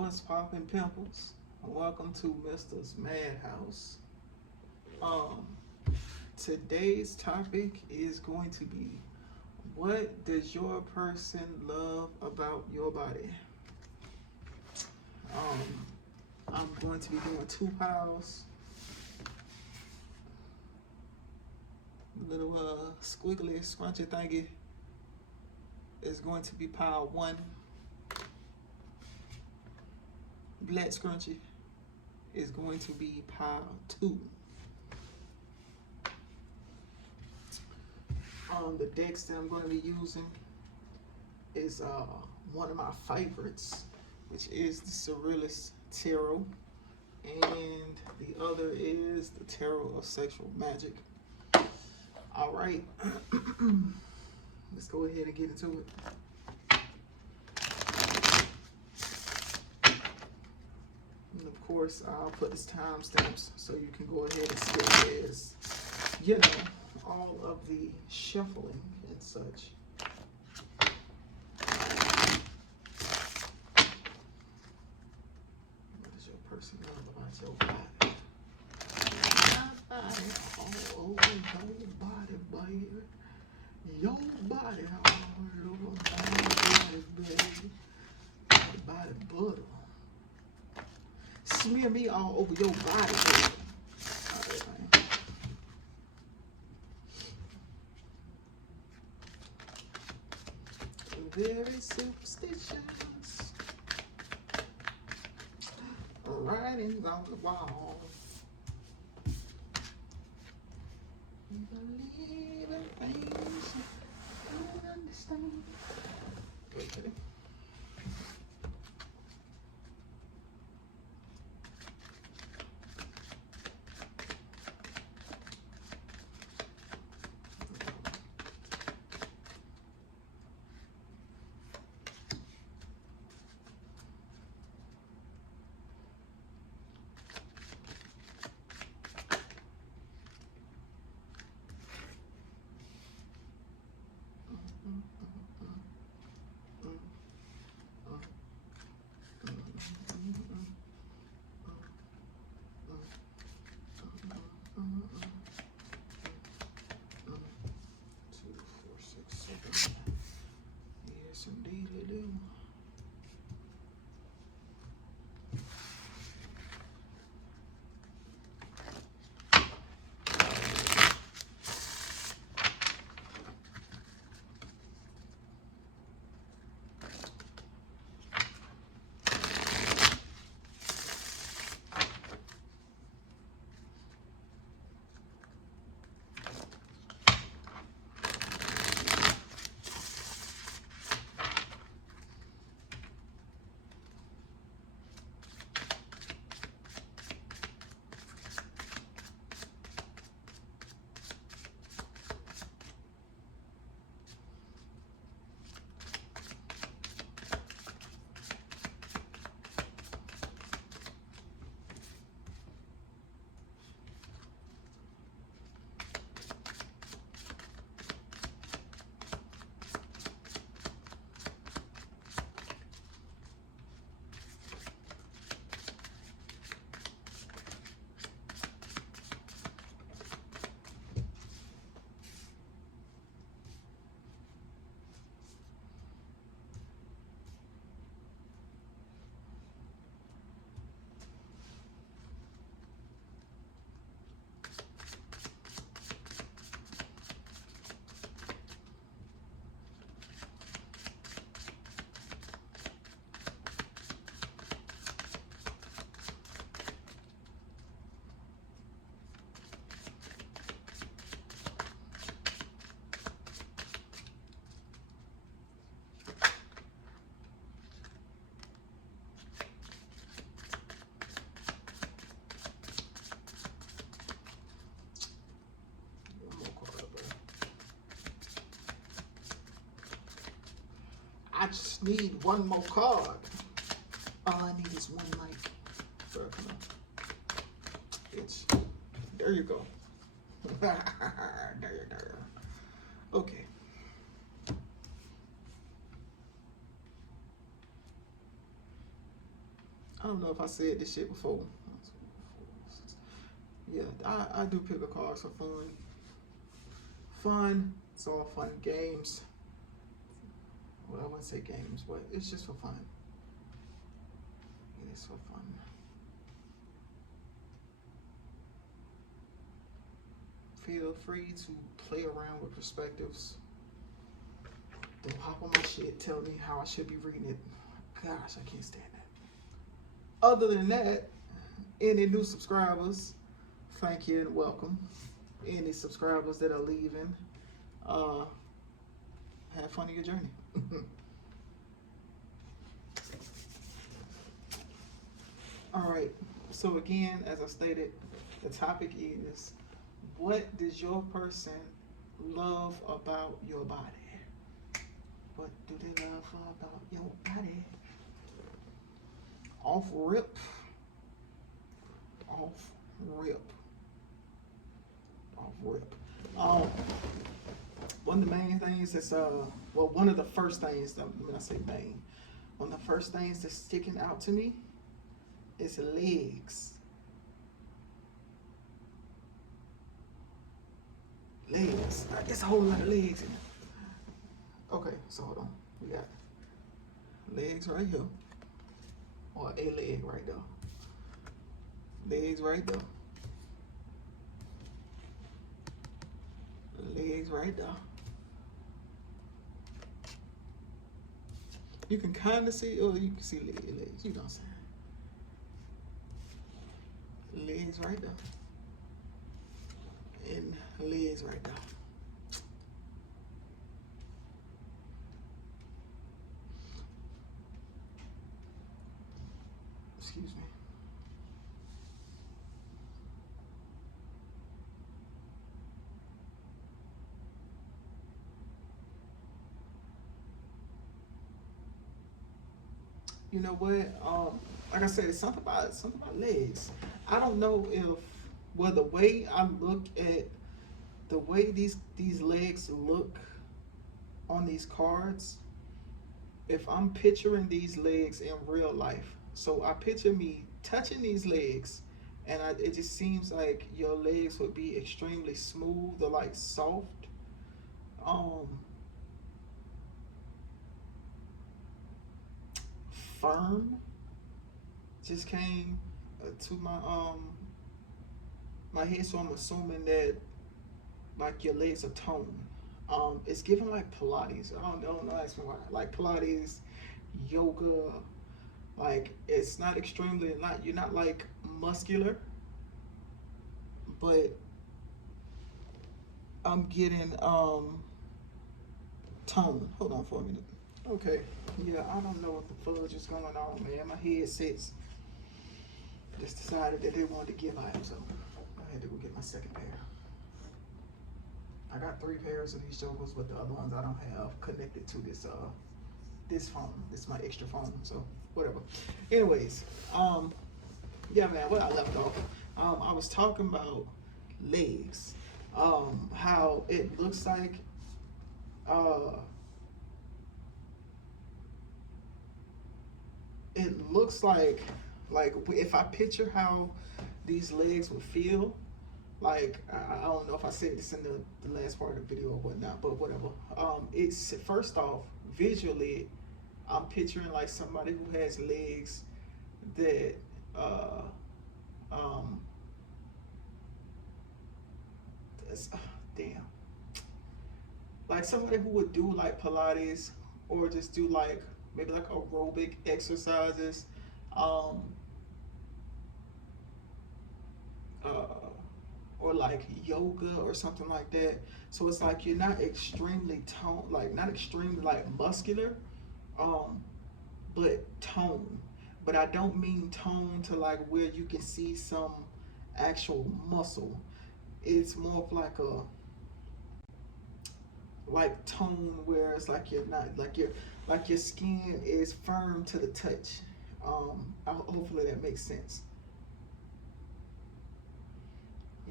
What's poppin' pimples? Welcome to Myster'sMadhouse. Um, Today's topic is going to be, what does your person love about your body? I'm going to be doing two piles. Little squiggly scrunchy thingy is going to be pile 1. Black scrunchy is going to be pile 2. The decks that I'm going to be using is one of my favorites, which is the Sigils Tarot, and the other is the Tarot of Sexual Magic. All right, let's go ahead and get into it. And of course, I'll put these timestamps so you can go ahead and skip this, all of the shuffling and such. What is your person love about your body? All over your body, baby. Your body all over my body, baby. Body butter. Smear me all over your body, baby. All right, man. Very superstitious. Writings on the wall. You believe in things you don't understand. Okay. Yes, indeed I do. I just need one more card. All I need is one mic. It's there you go. there. Okay. I don't know if I said this shit before. Yeah, I do pick a cards for fun. Fun. It's all fun. Games. Well, I wouldn't say games, but it's just for fun. It is for fun. Feel free to play around with perspectives. Don't hop on my shit. Tell me how I should be reading it. Gosh, I can't stand that. Other than that, any new subscribers, thank you and welcome. Any subscribers that are leaving, have fun in your journey. All right. So again, as I stated, the topic is, what does your person love about your body? What do they love about your body? Off rip. Off rip. Off rip. One of the main things that's one of the first things, when I say main, one of the first things that's sticking out to me is legs. Legs. There's a whole lot of legs in it. Okay, so hold on. We got legs right here. Or a leg right there. Legs right there. Legs right there. You can kind of see, or you can see legs. You know what I'm saying? Legs right there. And legs right there. Excuse me. You know what? Like I said, it's something about legs. I don't know if, well, the way I look at the way these legs look on these cards, if I'm picturing these legs in real life, so I picture me touching these legs, and it just seems like your legs would be extremely smooth or like soft. Firm just came to my head, so I'm assuming that like your legs are toned. It's giving like Pilates. I don't know, ask me why. Like Pilates, yoga. Like it's not extremely, you're not like muscular, but I'm getting tone. Hold on for a minute. Okay, yeah, I don't know what the fudge is going on, man. My headsets just decided that they wanted to give out, so I had to go get my second pair. I got 3 pairs of these jokers, but the other ones I don't have connected to this phone. This is my extra phone, so whatever. Anyways, yeah, man, what I left off, I was talking about legs, how it looks like, if I picture how these legs would feel, like I don't know if I said this in the last part of the video or whatnot, but whatever. It's, first off, visually, I'm picturing like somebody who has legs that damn, like somebody who would do like Pilates or just do like maybe like aerobic exercises, or like yoga or something like that. So it's like you're not extremely toned, like not extremely like muscular, but tone. But I don't mean tone to like where you can see some actual muscle. It's more of like a tone where it's like you're not like your skin is firm to the touch. Hopefully that makes sense.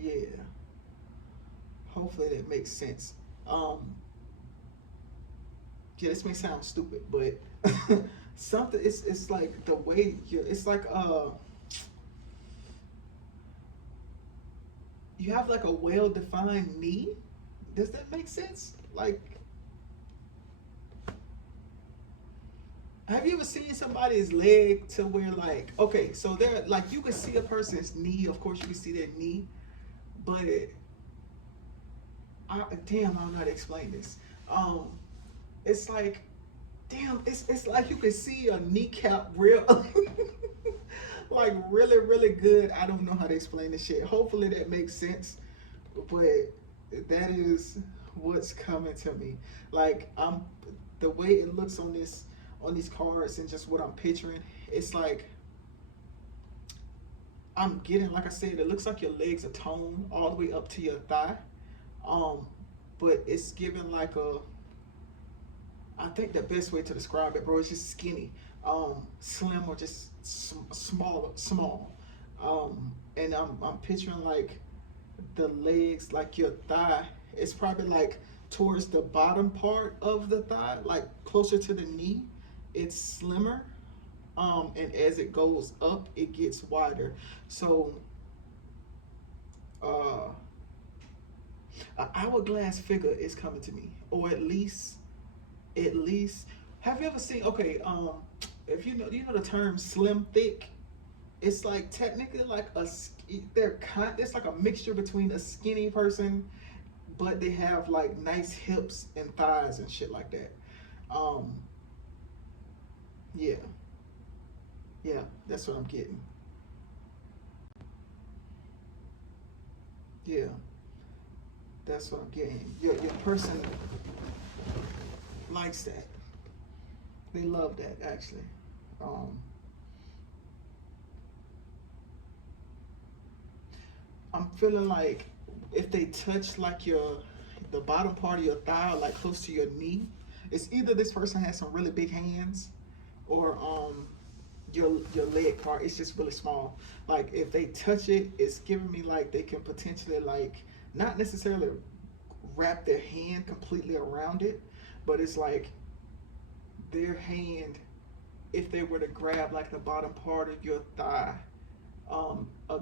Yeah. Hopefully that makes sense. Yeah, this may sound stupid, but something. It's like the way you. It's like you have like a well-defined knee. Does that make sense? Like, have you ever seen somebody's leg to where like, okay, so they're like, you can see a person's knee. Of course, you can see their knee, but damn, I don't know how to explain this. Um, it's like, damn, it's like you can see a kneecap real, like really, really good. I don't know how to explain this shit. Hopefully that makes sense, but that is what's coming to me. Like, the way it looks on these cards and just what I'm picturing, it's like I'm getting, like I said, it looks like your legs are toned all the way up to your thigh. Um, but it's giving like a, I think the best way to describe it, bro, is just skinny, slim, or just small. And I'm picturing like the legs, like your thigh. It's probably like towards the bottom part of the thigh, like closer to the knee. It's slimmer, and as it goes up, it gets wider. So, uh, an hourglass figure is coming to me, or at least have you ever seen, okay, if you know the term slim thick, it's like technically like it's like a mixture between a skinny person, but they have like nice hips and thighs and shit like that. um yeah, yeah, that's what I'm getting. Yeah, that's what I'm getting. Your person likes that. They love that, actually. um I'm feeling like if they touch like the bottom part of your thigh, like close to your knee, it's either this person has some really big hands, or your leg part is just really small. Like if they touch it, it's giving me like they can potentially like not necessarily wrap their hand completely around it, but it's like their hand, if they were to grab like the bottom part of your thigh, a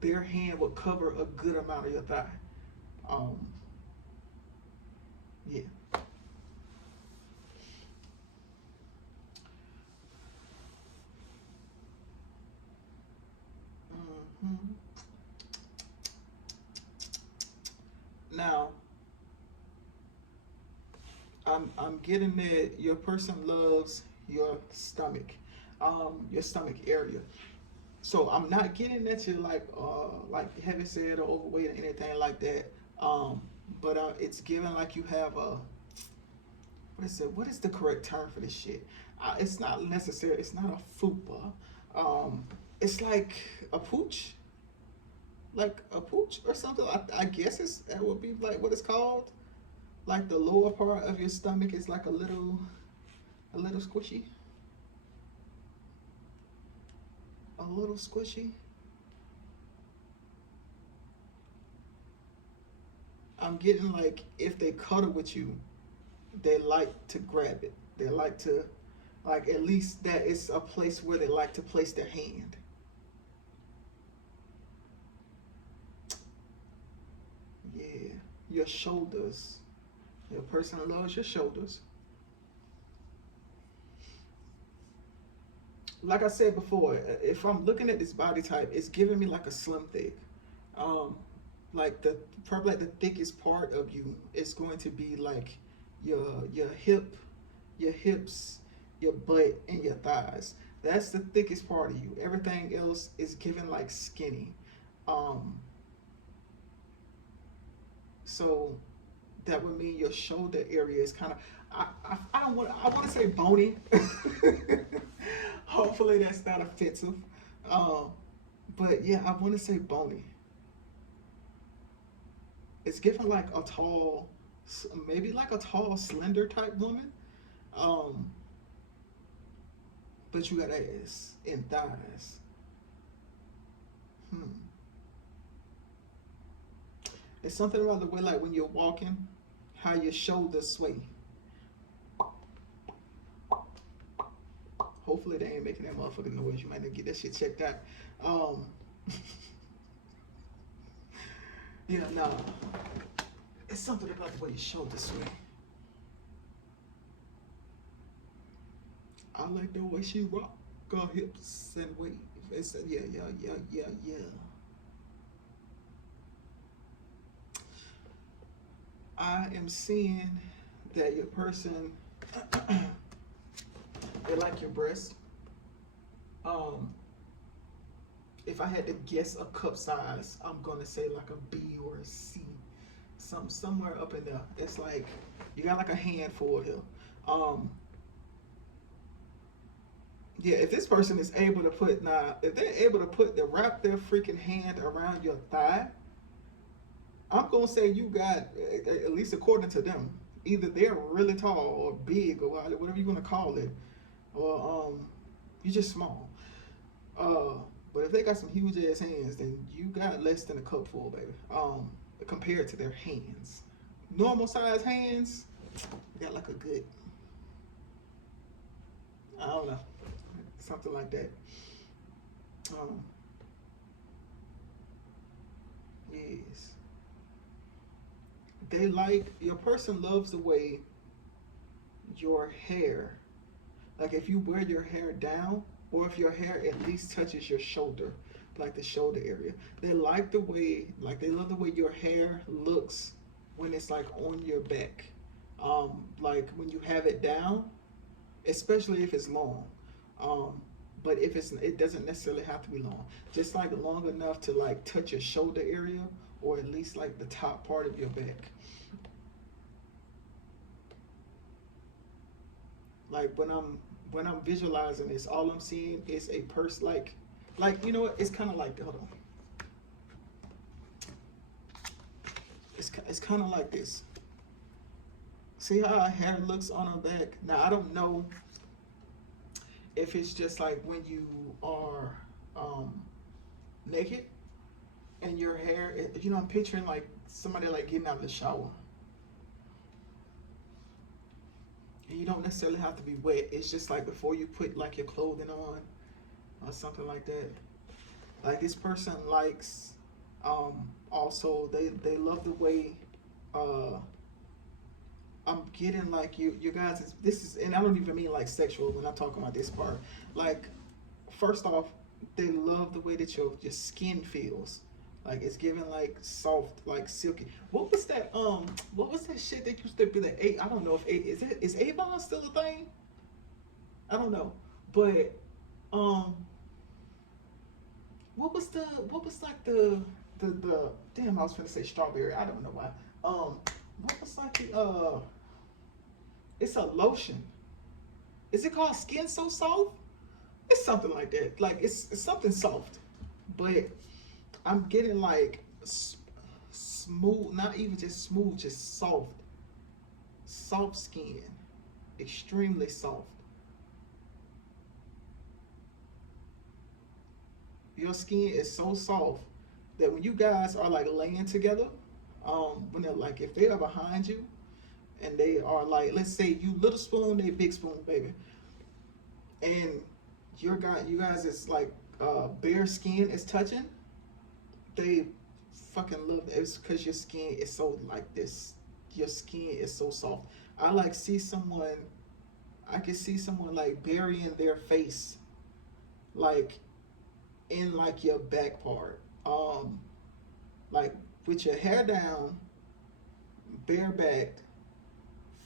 their hand would cover a good amount of your thigh. Um, yeah. hmm Now, I'm getting that your person loves your stomach area. So I'm not getting that you're like heavy set or overweight or anything like that. Um, but it's given like you have a, what is it? What is the correct term for this shit? It's not necessary. It's not a fupa. It's like a pooch, like a pooch or something. I guess that would be like what it's called. Like the lower part of your stomach is like a little squishy, a little squishy. I'm getting like if they cuddle with you, they like to grab it. They like to, like, at least that is a place where they like to place their hand. Yeah, your shoulders. Your person loves your shoulders. Like I said before, if I'm looking at this body type, it's giving me like a slim thick. Um, like the probably like the thickest part of you is going to be like your hips, your butt, and your thighs. That's the thickest part of you. Everything else is given like skinny. Um, so that would mean your shoulder area is kind of, I don't want, I want to say bony. Hopefully that's not offensive. Um, but yeah, I want to say bony. It's given like a tall, maybe like a tall, slender type woman. Um, but you got ass and thighs. Hmm. It's something about the way, like when you're walking, how your shoulders sway. Hopefully they ain't making that motherfucking noise. You might need to get that shit checked out. Yeah, no. It's something about the way your shoulders swing. I like the way she rock her hips and wave. It's yeah. I am seeing that your person, they like your breasts. If I had to guess a cup size, I'm gonna say like a B or a C, somewhere up in there. It's like you got like a handful here. Yeah, if this person is able to if they're able to wrap their freaking hand around your thigh, I'm gonna say you got, at least according to them, either they're really tall or big or whatever you're gonna call it, or you're just small. But if they got some huge ass hands, then you got less than a cupful, baby. Compared to their hands, normal size hands, you got like a good, I don't know, something like that. Yes. They like, your person loves the way your hair, like if you wear your hair down, or if your hair at least touches your shoulder, like the shoulder area. They like the way, like they love the way your hair looks when it's like on your back. Like when you have it down, especially if it's long. But if it doesn't necessarily have to be long. Just like long enough to like touch your shoulder area, or at least like the top part of your back. Like when I'm visualizing this, all I'm seeing is a person like you know what? It's kind of like, hold on. It's kind of like this. See how her hair looks on her back? Now I don't know if it's just like when you are naked and your hair, you know, I'm picturing like somebody like getting out of the shower. And you don't necessarily have to be wet. It's just like before you put like your clothing on or something like that. Like this person likes, also they love the way, I'm getting like you guys, this is, and I don't even mean like sexual when I'm talking about this part. Like, first off, they love the way that your skin feels. Like it's giving like soft, like silky. What was that shit that used to be the I don't know if is Avon still a thing? I don't know. But what was like the damn, I was gonna say strawberry. I don't know why. What was like the it's a lotion. Is it called Skin So Soft? It's something like that. Like it's something soft. But I'm getting like smooth, not even just smooth, just soft. Soft skin. Extremely soft. Your skin is so soft that when you guys are like laying together, when they're like, if they are behind you and they are like, let's say you little spoon, they big spoon, baby, and you guys is like bare skin is touching, they fucking love it. It's because your skin is so like this. Your skin is so soft. I can see someone like burying their face like in like your back part, like with your hair down, barebacked,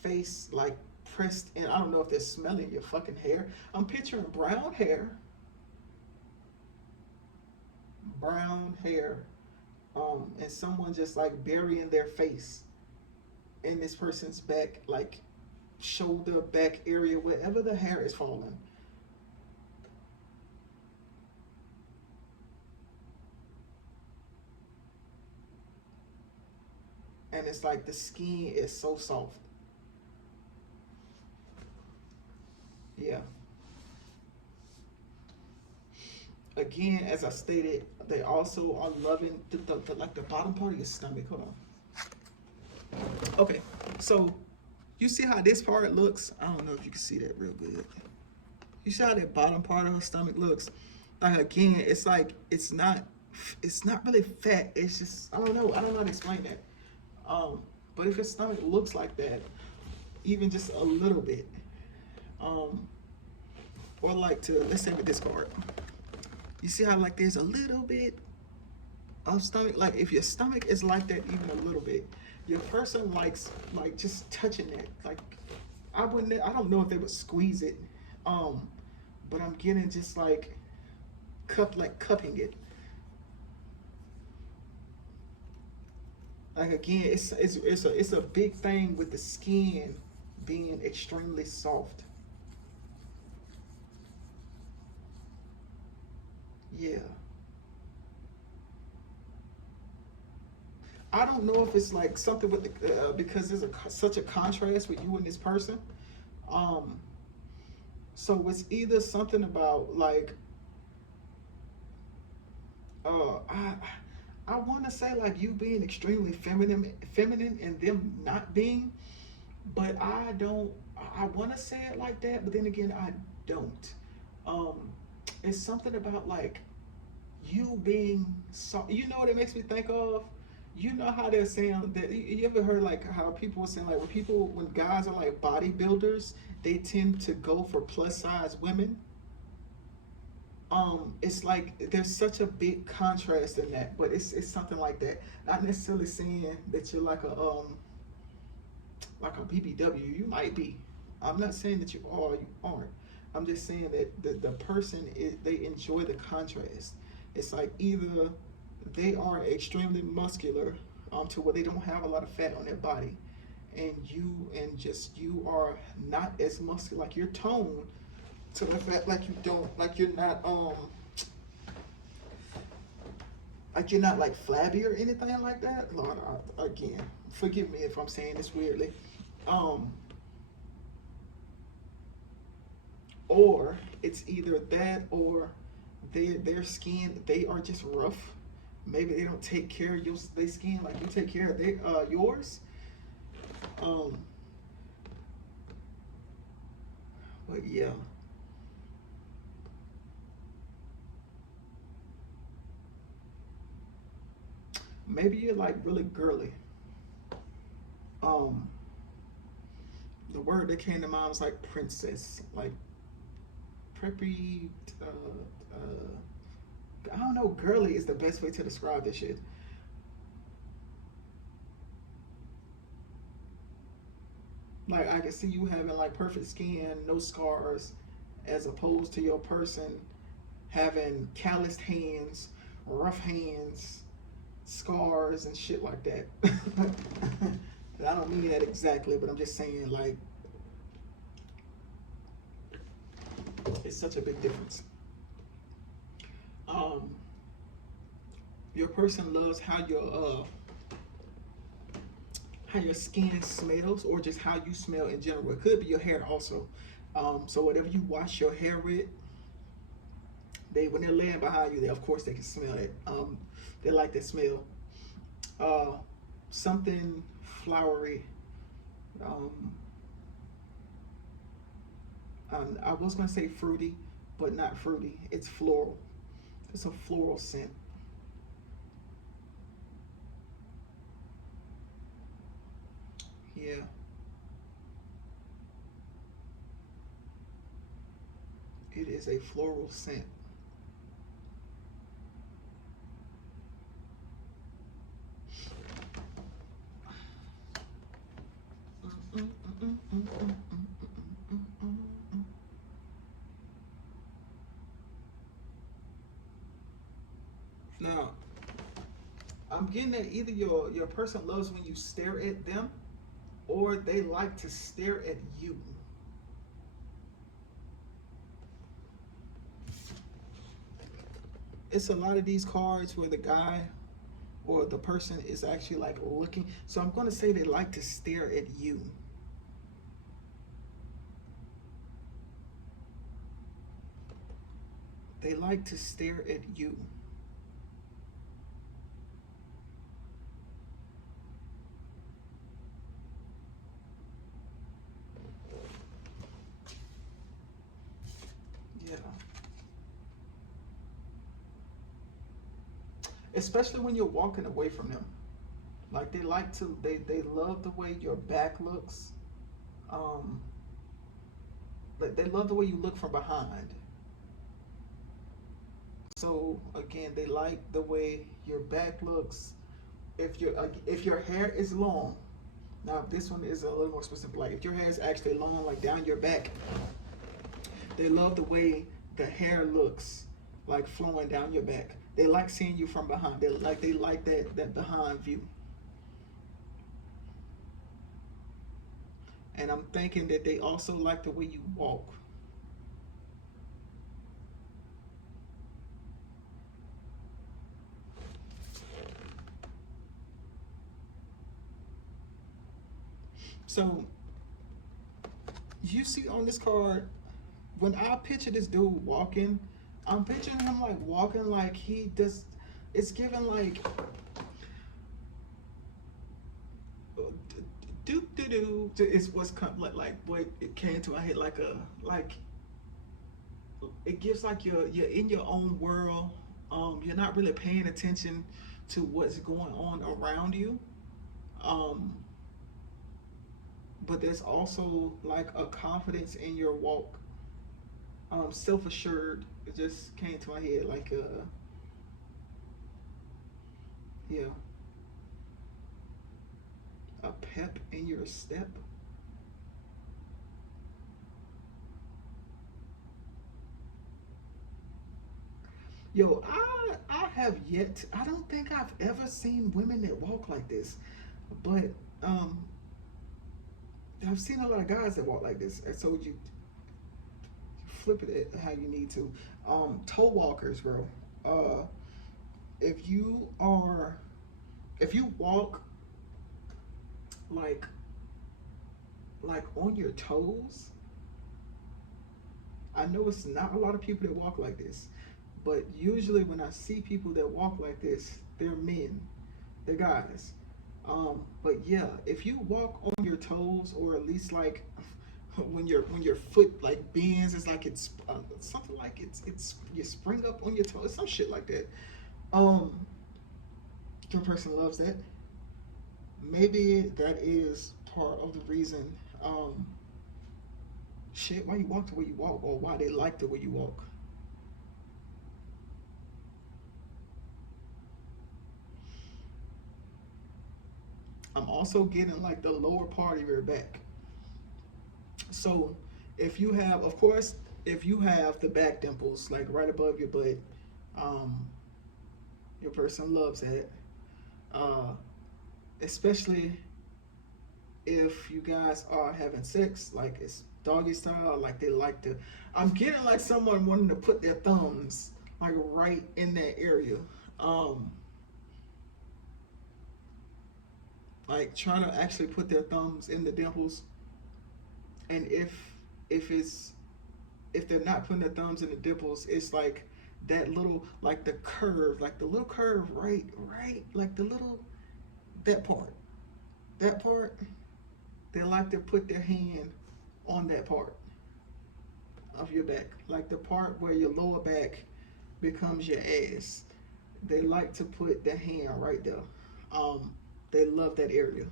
face like pressed in. I don't know if they're smelling your fucking hair. I'm picturing brown hair, and someone just like burying their face in this person's back, like shoulder, back area, wherever the hair is falling. And it's like the skin is so soft. Yeah. Again, as I stated, they also are loving the like the bottom part of your stomach. Hold on. Okay, so you see how this part looks? I don't know if you can see that real good. You see how that bottom part of her stomach looks? Like again, it's not really fat. It's just I don't know how to explain that. Um, but if your stomach looks like that, even just a little bit, um, or like to let's say with this card, you see how like there's a little bit of stomach. Like if your stomach is like that, even a little bit, your person likes like just touching that. Like I don't know if they would squeeze it, um, but I'm getting just like cupping it. Like again, it's a big thing with the skin being extremely soft. Yeah. I don't know if it's like something with the because there's such a contrast with you and this person. Um, so it's either something about like I want to say like you being extremely feminine and them not being, but I don't. I want to say it like that, but then again, I don't. Um, it's something about like you being so. You know what it makes me think of? You know how they're saying that you ever heard like how people were saying like when guys are like bodybuilders, they tend to go for plus size women. It's like there's such a big contrast in that, but it's something like that. Not necessarily saying that you're like a BBW. You might be. I'm not saying that you are. You aren't. I'm just saying that the person is they enjoy the contrast. It's like either they are extremely muscular, to where they don't have a lot of fat on their body, and just you are not as muscular, like you're toned to the fact like you don't like you're not like flabby or anything like that. Lord, again, forgive me if I'm saying this weirdly. Um, or it's either that or their skin they are just rough. Maybe they don't take care of their skin like you take care of yours. Um, but yeah, maybe you're like really girly. Um, the word that came to mind was like princess, like preppy. I don't know. Girly is the best way to describe this shit. Like I can see you having like perfect skin, no scars, as opposed to your person having calloused hands, rough hands, scars and shit like that. I don't mean that exactly, but I'm just saying like it's such a big difference. Um, your person loves how your skin smells, or just how you smell in general. It could be your hair also. So whatever you wash your hair with, they when they're laying behind you, they of course they can smell it. They like that smell. Uh, Something flowery. Um, I was gonna say fruity, but not fruity. It's floral. It's a floral scent. Yeah, it is a floral scent. Now, I'm getting that either your person loves when you stare at them, or they like to stare at you. It's a lot of these cards where the guy or the person is actually like looking. So I'm going to say they like to stare at you. They like to stare at you. especially when you're walking away from them. Like they like to, they love the way your back looks. Um, they love the way you look from behind. So again, they like the way your back looks. If your hair is long, now this one is a little more specific. Like if your hair is actually long, like down your back, they love the way the hair looks, like flowing down your back. They like seeing you from behind. They like that behind view. And I'm thinking that they also like the way you walk. So you see on this card, when I picture this dude walking, I'm picturing him like walking like he does. It's given like do do do. It's what's like what it came to my head like a like. It gives like you're in your own world. You're not really paying attention to what's going on around you. Um, but there's also like a confidence in your walk. Self-assured. It just came to my head like yeah, a pep in your step. Yo, I have yet. I don't think I've ever seen women that walk like this, but um, I've seen a lot of guys that walk like this. And so you flip it how you need to. Toe walkers, bro. Uh, if you are, if you walk like on your toes, I know it's not a lot of people that walk like this, but usually when I see people that walk like this, they're men, they're guys. But yeah, if you walk on your toes, or at least like when your foot like bends, it's like it's something like it's you spring up on your toes, some shit like that. Um, your person loves that. Maybe that is part of the reason. Um, Shit, why you walk the way you walk, or why they like the way you walk. I'm also getting like the lower part of your back. So if you have, of course, if you have the back dimples like right above your butt, um, your person loves that. Uh, Especially if you guys are having sex, like it's doggy style, like they like to. I'm getting like someone wanting to put their thumbs like right in that area. Um, like trying to actually put their thumbs in the dimples, and if it's if they're not putting their thumbs in the dimples, it's like that little like the curve, like the little curve, right, like the little that part, that part. They like to put their hand on that part of your back, like the part where your lower back becomes your ass. They like to put their hand right there. Um, they love that area.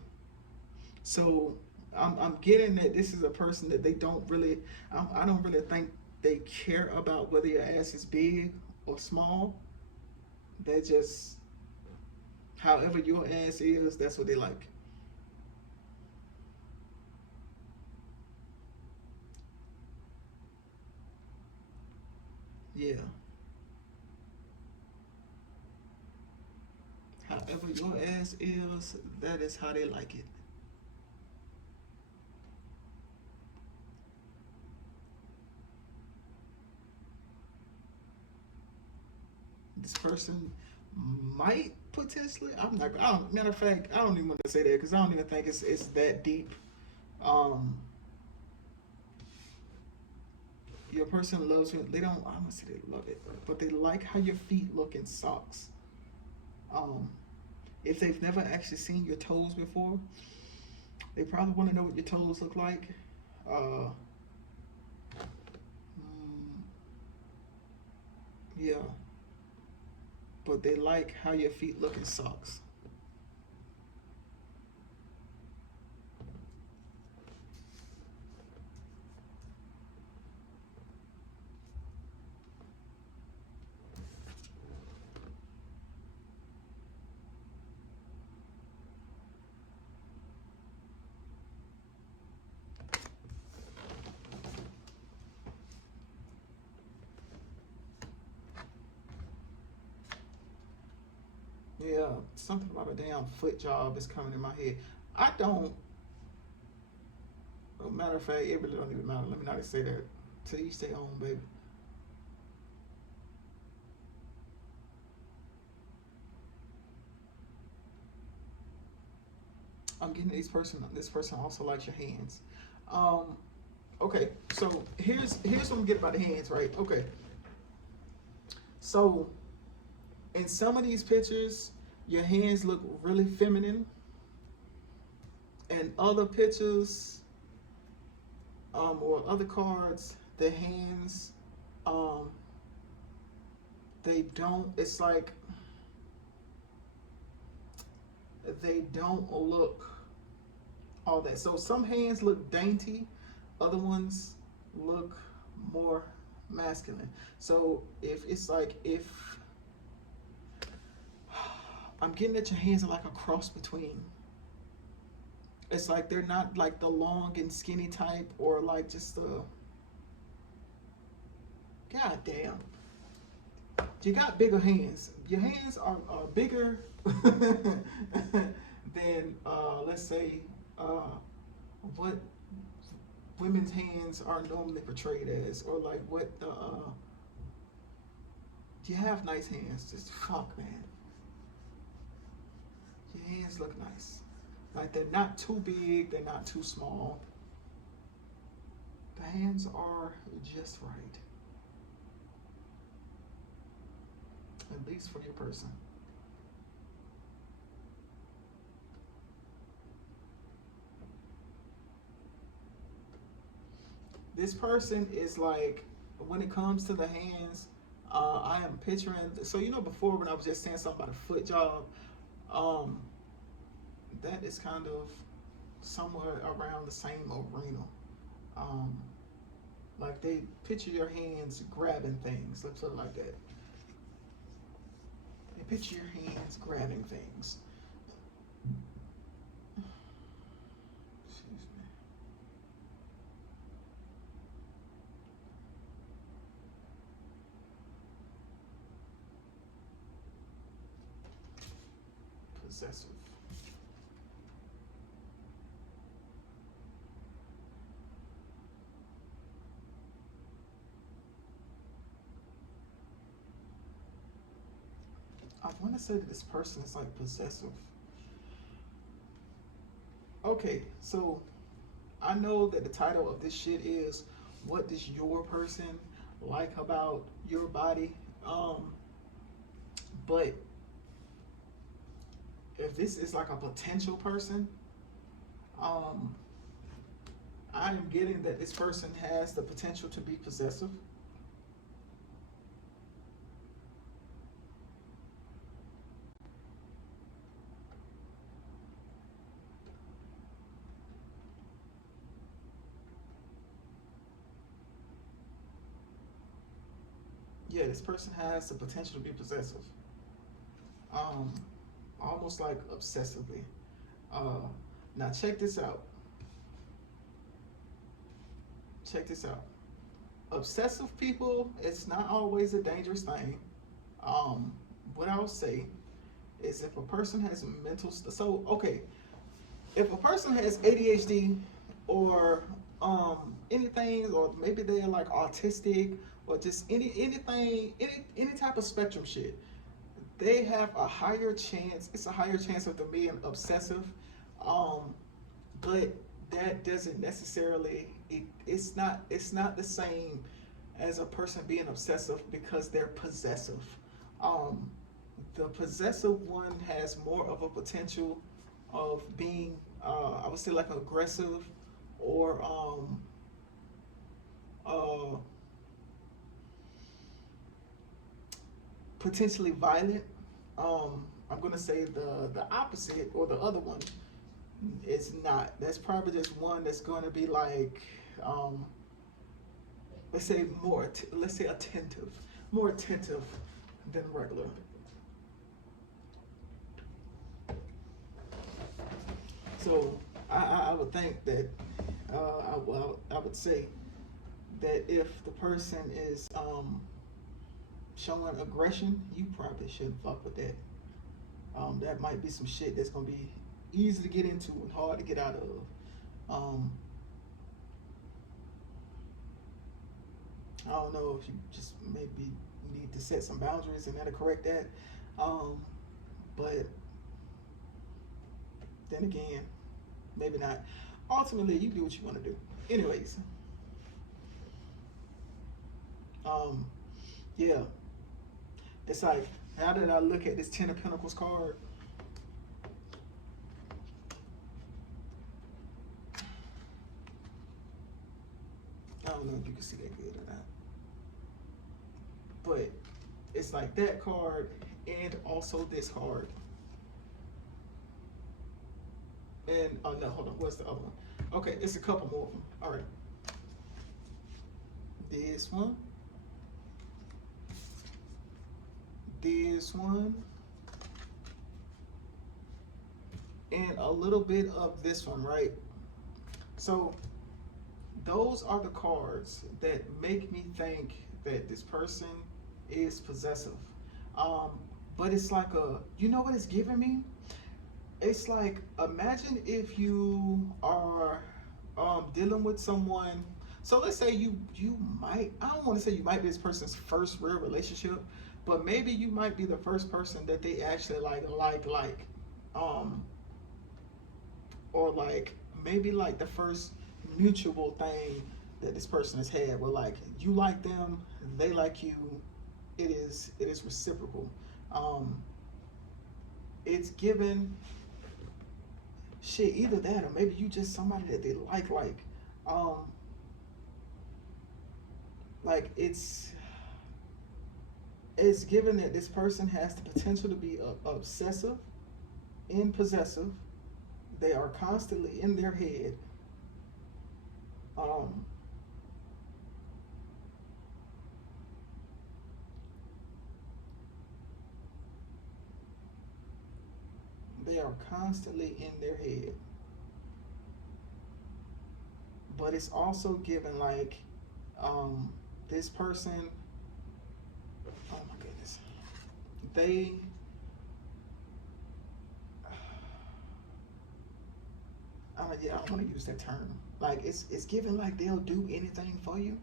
So I'm getting that this is a person that they don't really, I don't really think they care about whether your ass is big or small. They just, however your ass is, that's what they like. Yeah. However your ass is, that is how they like it. This person might potentially. I'm not. I don't. Matter of fact, I don't even want to say that because I don't even think it's that deep. Um, your person loves you. They don't. I'm gonna say they love it, but they like how your feet look in socks. Um, if they've never actually seen your toes before, they probably want to know what your toes look like. Uh, mm, yeah. but they like how your feet look in socks. Yeah, something about a damn foot job is coming in my head. I don't. Matter of fact, it really don't even matter. Let me not say that. Till you stay home, baby. I'm getting this person. This person also likes your hands. Um, okay, so here's what I'm getting about the hands, right? Okay, so in some of these pictures, your hands look really feminine, and other pictures, or other cards, the hands, um, they don't. It's like they don't look all that. So some hands look dainty, other ones look more masculine. So if it's like if I'm getting that your hands are like a cross between. It's like they're not like the long and skinny type or like just the god damn. You got bigger hands. Your hands are bigger than let's say what women's hands are normally portrayed as, or like what the you have nice hands. Just fuck, man. Your hands look nice. Like they're not too big, they're not too small. The hands are just right. At least for your person. This person is like, when it comes to the hands, I am picturing. So before when I was just saying something about a foot job, um, that is kind of somewhere around the same arena. Um, like they picture your hands grabbing things. Let's put it like that. They picture your hands grabbing things. Excuse me. Possessive. I want to say that this person is like possessive. Okay, so I know that the title of this shit is "What Does Your Person Like About Your Body?" But if this is like a potential person, um, I am getting that this person has the potential to be possessive. Yeah, this person has the potential to be possessive. Um, Almost like obsessively. Uh, Now check this out. Check this out. Obsessive people, it's not always a dangerous thing. Um, what I would say is if a person has mental so okay, if a person has ADHD or anything, or maybe they're like autistic or just any type of spectrum shit, they have a higher chance. It's a higher chance of them being obsessive, um, but that doesn't necessarily. It's not the same as a person being obsessive because they're possessive. Um, the possessive one has more of a potential of being, I would say, like aggressive or uh, potentially violent. I'm gonna say the opposite or the other one is not. That's probably just one that's gonna be like, let's say let's say attentive, more attentive than regular. So I would think that I would say that if the person is showing aggression, you probably shouldn't fuck with that. That might be some shit that's gonna be easy to get into and hard to get out of. I don't know if you just maybe need to set some boundaries and that'll correct that. But then again, maybe not. Ultimately, you do what you want to do. Anyways, yeah, it's like now that I look at this Ten of Pentacles card, I don't know if you can see that good or not, but it's like that card and also this card. And oh no, hold on, what's the other one? Okay, it's a couple more of them. All right, this one, and a little bit of this one, right? So those are the cards that make me think that this person is possessive. But it's like you know what it's giving me? It's like, imagine if you are dealing with someone. So let's say you might, I don't want to say you might be this person's first real relationship, but maybe you might be the first person that they actually like, or like maybe like the first mutual thing that this person has had, where like you like them, they like you, it is reciprocal. It's given shit, either that or maybe you just somebody that they like it's given that this person has the potential to be obsessive and possessive. They are constantly in their head. They are constantly in their head. But it's also given like this person, oh my goodness, they I don't want to use that term. Like it's given like they'll do anything for you.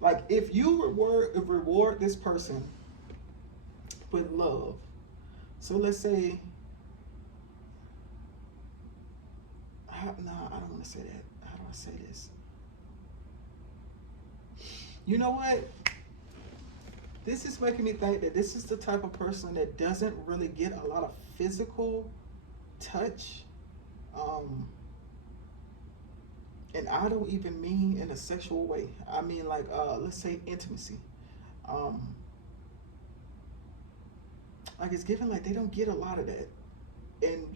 Like if you reward this person with love, so let's say, no, I don't want to say that. How do I say this? You know what? This is making me think that this is the type of person that doesn't really get a lot of physical touch. And I don't even mean in a sexual way. I mean like, let's say intimacy. Like it's given like they don't get a lot of that. And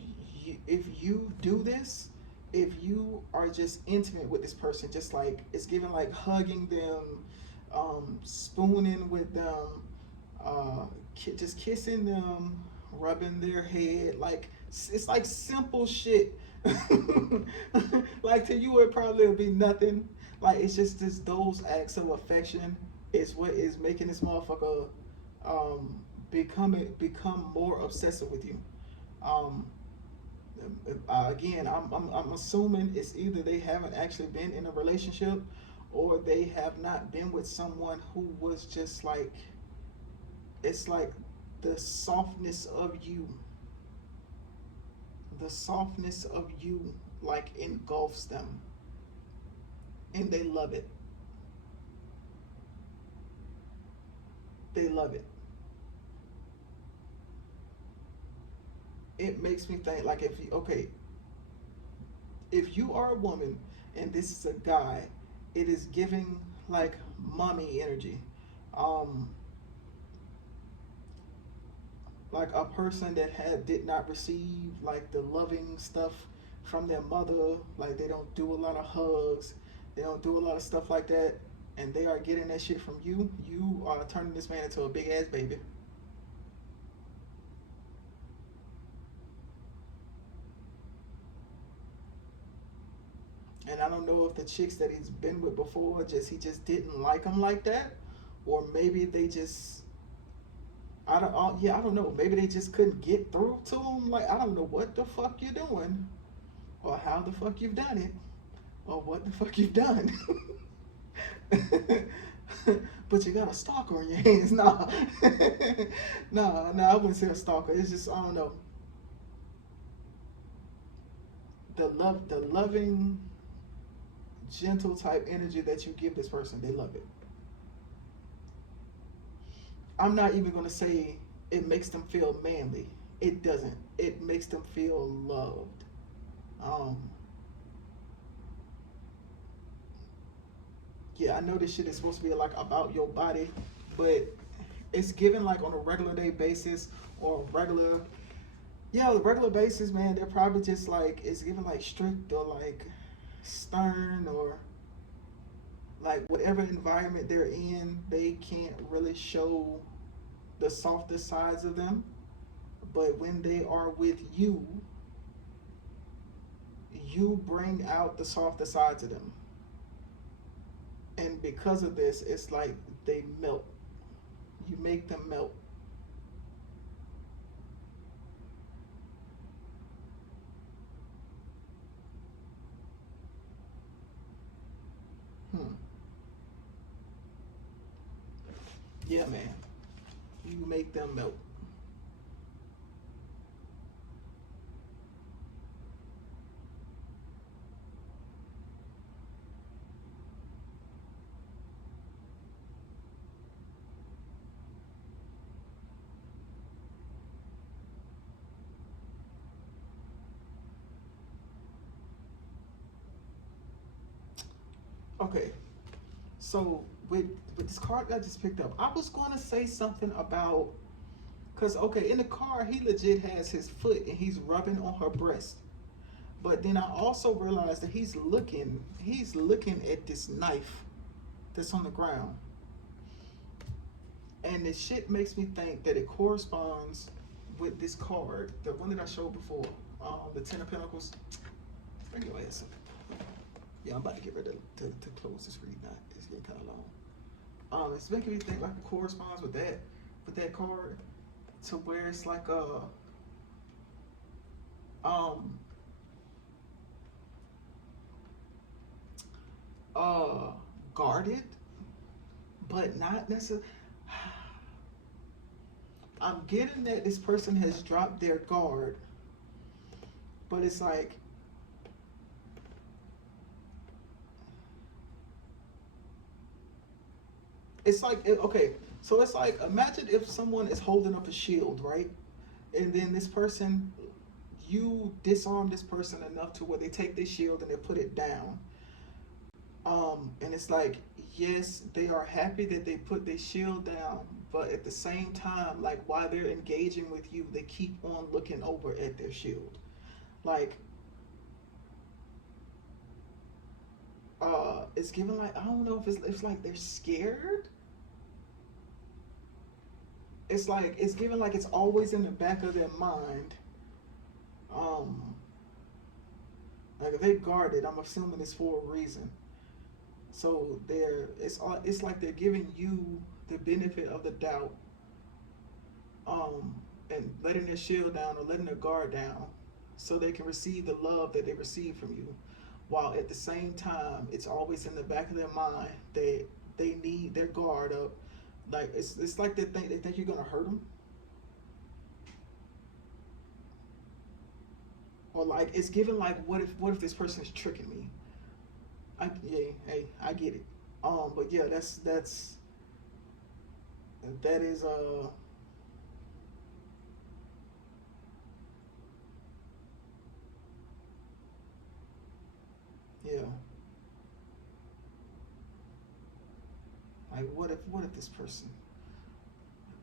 if you do this, if you are just intimate with this person, just like it's given like hugging them, spooning with them, just kissing them, rubbing their head, like it's like simple shit. Like to you it probably will be nothing. Like it's just those acts of affection is what is making this motherfucker become more obsessive with you. Again, I'm assuming it's either they haven't actually been in a relationship or they have not been with someone who was just like, it's like the softness of you like engulfs them and they love it. It makes me think like if you are a woman and this is a guy, it is giving like mommy energy. Um, like a person that did not receive like the loving stuff from their mother. Like they don't do a lot of hugs, they don't do a lot of stuff like that, and they are getting that shit from you. You are turning this man into a big ass baby. And I don't know if the chicks that he's been with before just he just didn't like them like that, or maybe they just I don't know. Maybe they just couldn't get through to him. Like I don't know what the fuck you're doing, or how the fuck you've done it, or what the fuck you've done. But you got a stalker on your hands. Nah. Nah, I wouldn't say a stalker. It's just I don't know. The loving, gentle type energy that you give this person, they love it. I'm not even gonna say it makes them feel manly. It doesn't. It makes them feel loved. Um, yeah, I know this shit is supposed to be like about your body, but it's given like on a regular day basis or regular, yeah, on a regular basis, man. They're probably just like it's given like strict or like stern or like whatever environment they're in, they can't really show the softer sides of them. But when they are with you, you bring out the softer sides of them. And because of this, it's like they melt. You make them melt. Hmm. Yeah, man. You make them melt. Okay, so with this card that I just picked up, I was going to say something about because okay, in the car he legit has his foot and he's rubbing on her breast. But then I also realized that he's looking at this knife that's on the ground. And the shit makes me think that it corresponds with this card, the one that I showed before, the Ten of Pentacles. Bring your ass up. Yeah, I'm about to get ready to close this read now. It's getting kind of long. It's making me think like it corresponds with that card, to where it's like um uh guarded, but not necessarily. I'm getting that this person has dropped their guard, but it's like okay, so it's like imagine if someone is holding up a shield, right? And then this person, you disarm this person enough to where they take this shield and they put it down. And it's like, yes, they are happy that they put their shield down, but at the same time, like while they're engaging with you, they keep on looking over at their shield. Like, it's given like I don't know if it's like they're scared. It's like it's given like it's always in the back of their mind. Um, like if they guard it, I'm assuming it's for a reason. So it's like they're giving you the benefit of the doubt, um, and letting their shield down or letting their guard down, so they can receive the love that they receive from you. While at the same time, it's always in the back of their mind that they need their guard up. Like it's like they think you're gonna hurt them, or like it's given like what if this person is tricking me? Yeah, hey, I get it. But yeah, that is yeah. Like, what if this person?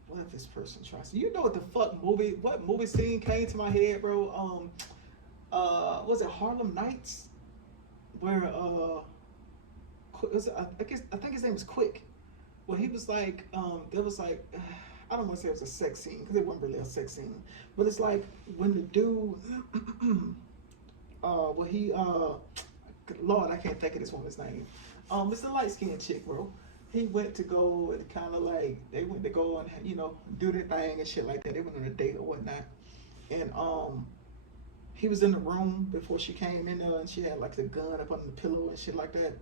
What if this person tries? You know what the fuck movie? What movie scene came to my head, bro? Was it Harlem Nights? Where I think his name was Quick. Well, he was like, there was like, I don't want to say it was a sex scene because it wasn't really a sex scene, but it's like when the dude, well he, Lord, I can't think of this woman's name. It's the light skinned chick, bro. He went to go and kind of like they went to go and do their thing and shit like that. They went on a date or whatnot, and he was in the room before she came in there and she had like the gun up under the pillow and shit like that.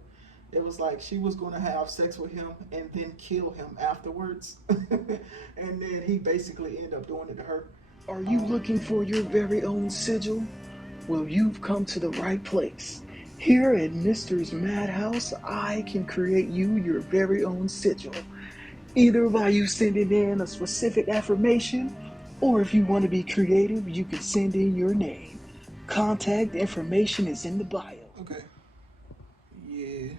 It was like she was going to have sex with him and then kill him afterwards. And then he basically ended up doing it to her. Are you looking for your very own sigil? Well, you've come to the right place. Here at Myster'sMadhouse, I can create you your very own sigil. Either by you sending in a specific affirmation, or if you want to be creative, you can send in your name. Contact information is in the bio. Okay. Yeah.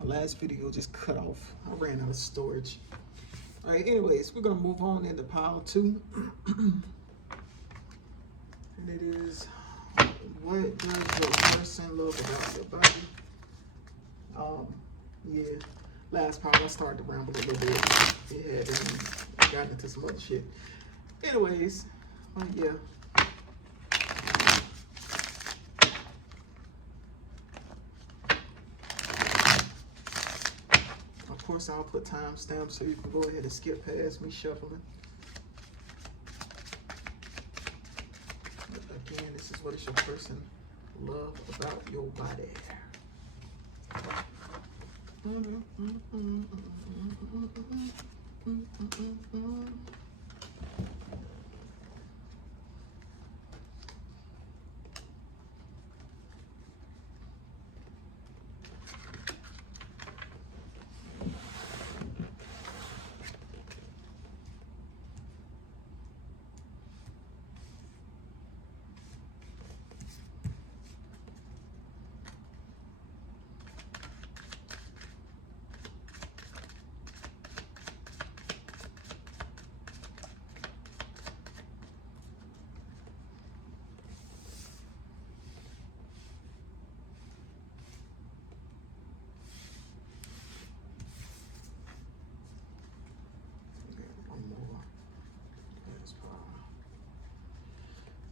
My last video just cut off. I ran out of storage. Alright, anyways, we're gonna move on into pile 2. And it is, what does your person love about your body? Yeah. Last pile I started to ramble a little bit. It had gotten into some other shit. Anyways, yeah. Of course, I'll put timestamps so you can go ahead and skip past me shuffling. But again, this is what is your person love about your body.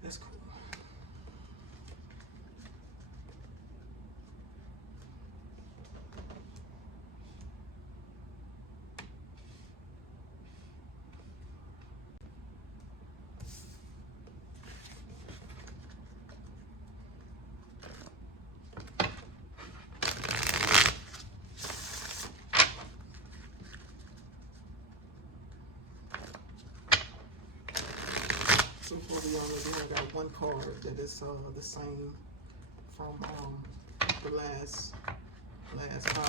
That's cool. So for the young lady, I got one card that is the same from the last pile.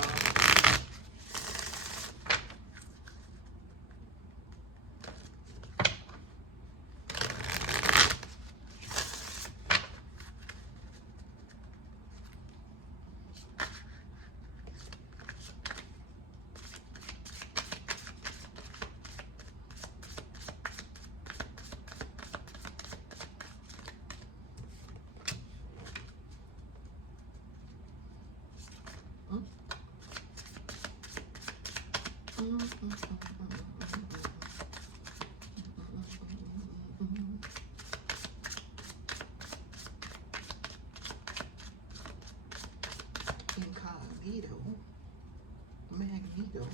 Magneto.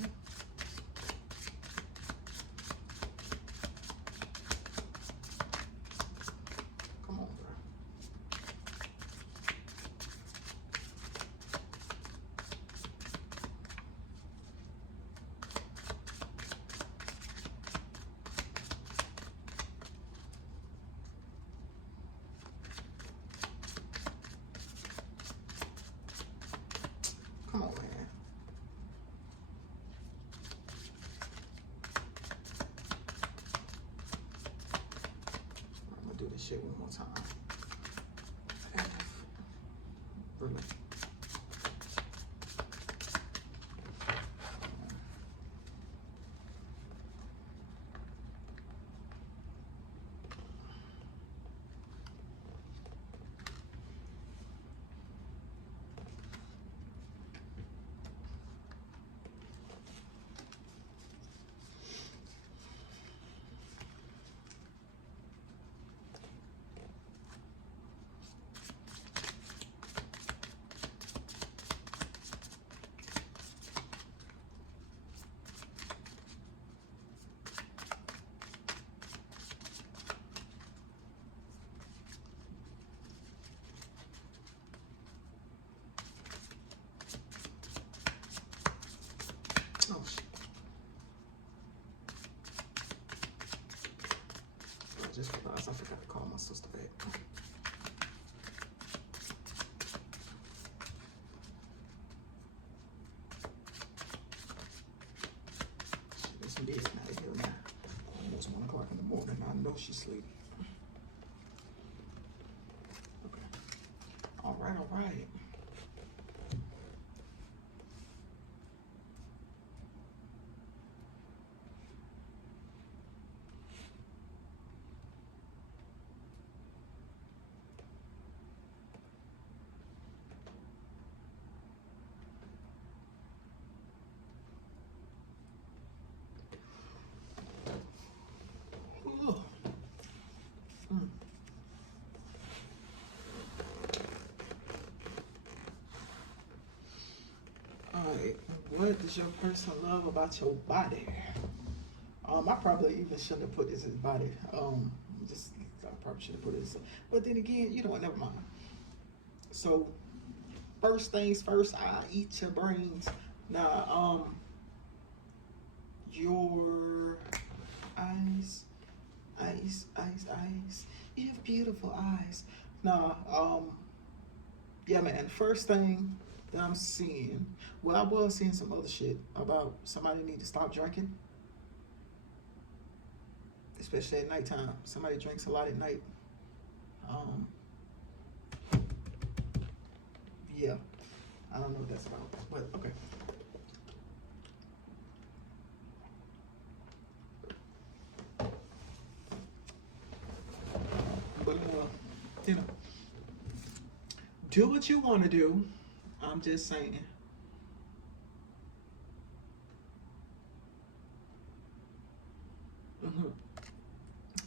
Come on, bro. Come on, man. call my sister back. It's midnight here now. Almost 1 o'clock in the morning. I know she's sleeping. Okay. All right, all right. Alright, what does your person love about your body? I probably even shouldn't have put this in body. I probably should have put this. But then again, you know what? Never mind. So, first things first, I eat your brains. Now, your eyes. You have beautiful eyes. Now, yeah, man. First thing that I'm seeing, well, I was seeing some other shit about somebody need to stop drinking, especially at nighttime. Somebody drinks a lot at night. Yeah, I don't know what that's about, but okay. But you know, do what you want to do. I'm just saying.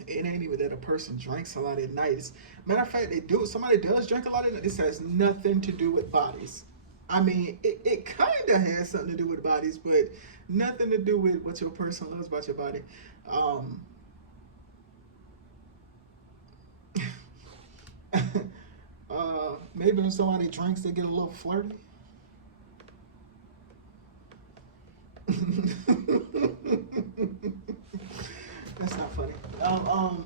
It ain't even that a person drinks a lot at night. Matter of fact, they do. Somebody does drink a lot at night. This has nothing to do with bodies. I mean, it kind of has something to do with bodies, but nothing to do with what your person loves about your body. Maybe when somebody drinks, they get a little flirty. That's not funny.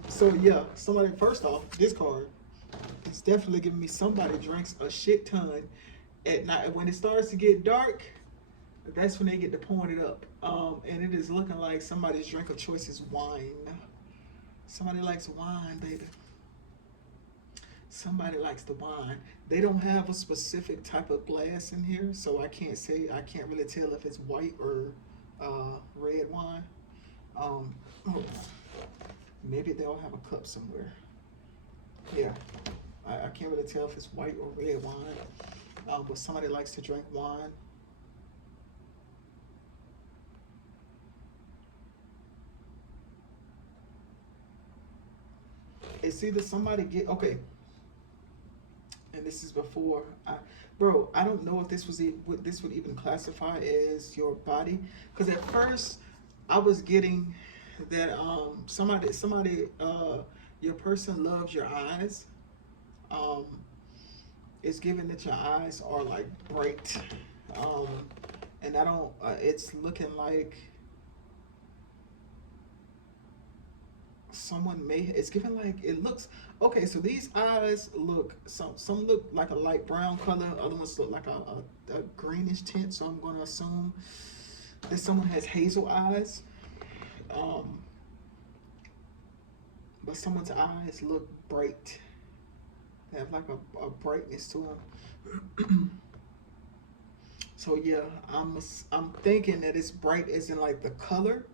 So yeah, somebody, first off, this card is definitely giving me somebody drinks a shit ton at night. When it starts to get dark, that's when they get to pouring it up. And it is looking like somebody's drink of choice is wine. Somebody likes wine, baby. Somebody likes the wine. They don't have a specific type of glass in here, so I can't really tell if it's white or red wine. Maybe they'll have a cup somewhere. Yeah, I can't really tell if it's white or red wine, but somebody likes to drink wine. It's either somebody okay, and this is before bro, I don't know if this would even classify as your body, because at first I was getting that somebody your person loves your eyes. It's given that your eyes are like bright, and I don't. It's looking like someone may. It's given like it looks. Okay, so these eyes look. Some look like a light brown color. Other ones look like a greenish tint. So I'm going to assume that someone has hazel eyes. But someone's eyes look bright. They have like a brightness to them. So yeah, I'm thinking that it's bright as in like the color,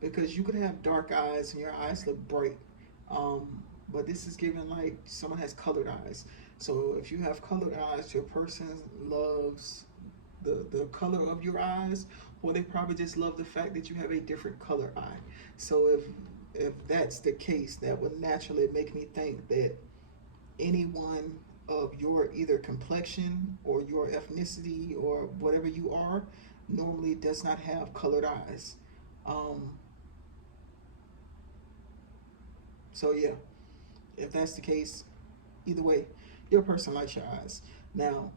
because you could have dark eyes and your eyes look bright, but this is given like someone has colored eyes. So if you have colored eyes, your person loves the color of your eyes, or they probably just love the fact that you have a different color eye. So if that's the case, that would naturally make me think that anyone of your either complexion or your ethnicity or whatever you are normally does not have colored eyes. So yeah, if that's the case, either way, your person likes your eyes. Now,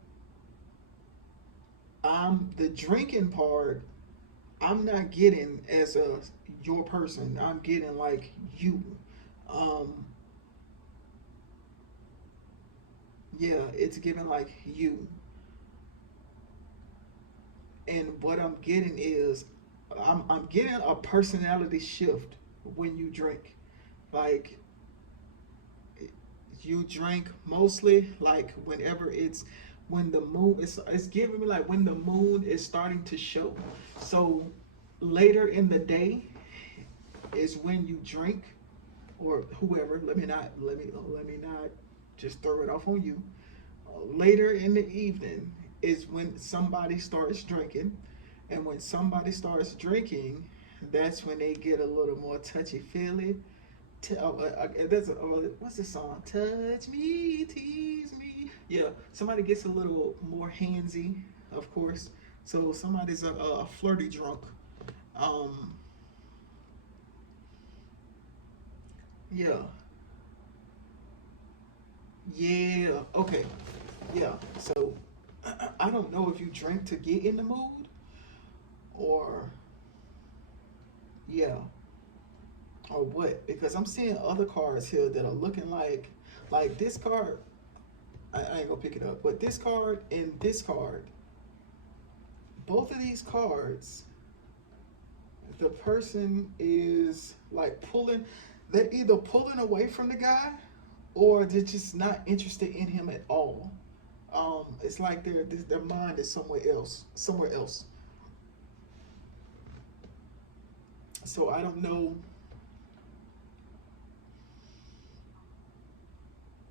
the drinking part, I'm not getting as a your person. I'm getting like you. Um, yeah, it's giving like you. And what I'm getting is, I'm getting a personality shift when you drink. Like, you drink mostly like whenever it's when the moon it's giving me like when the moon is starting to show. So later in the day is when you drink, or whoever. Let me not just throw it off on you. Later in the evening is when somebody starts drinking, and when somebody starts drinking, that's when they get a little more touchy feely. What's the song? Touch me, tease me. Yeah, somebody gets a little more handsy, of course. So somebody's a flirty drunk. Um, yeah, yeah, okay, yeah. So I don't know if you drink to get in the mood, or yeah, or what, because I'm seeing other cards here that are looking like this card. I ain't gonna pick it up, but this card and this card, both of these cards, the person is like pulling, they're either pulling away from the guy, or they're just not interested in him at all. It's like their mind is somewhere else. So I don't know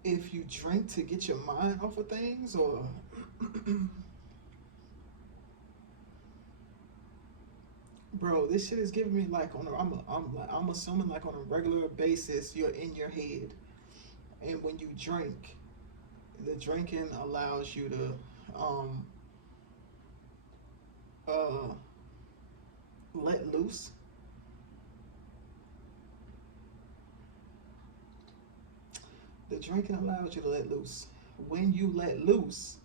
if you drink to get your mind off of things, or bro, this shit is giving me like I'm assuming like on a regular basis you're in your head, and when you drink, the drinking allows you to um uh let loose. The drinking allows you to let loose. When you let loose,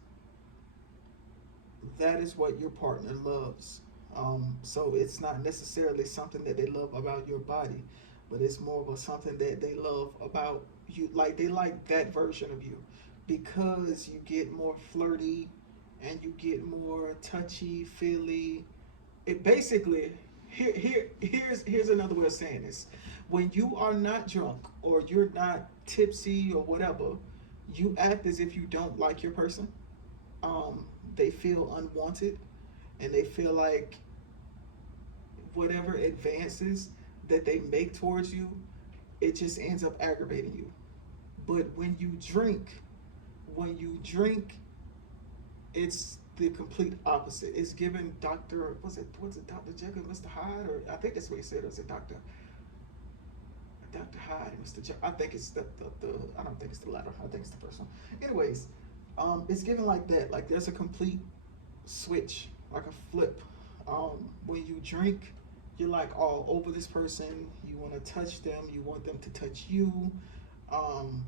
that is what your partner loves. So it's not necessarily something that they love about your body, but it's more of a something that they love about you. Like they like that version of you, because you get more flirty, and you get more touchy feely. It basically, here's another way of saying this. When you are not drunk, or you're not tipsy or whatever, you act as if you don't like your person. um, they feel unwanted, and they feel like whatever advances that they make towards you, it just ends up aggravating you. But when you drink, it's the complete opposite. It's given was it Dr. Jekyll and Mr. Hyde, or I think that's what he said. It was it Dr. Hyde and Mr. Jekyll. I think it's the I don't think it's the latter. I think it's the first one. Anyways, it's given like that. Like there's a complete switch, like a flip. When you drink, you're like all over this person. You want to touch them. You want them to touch you. Um,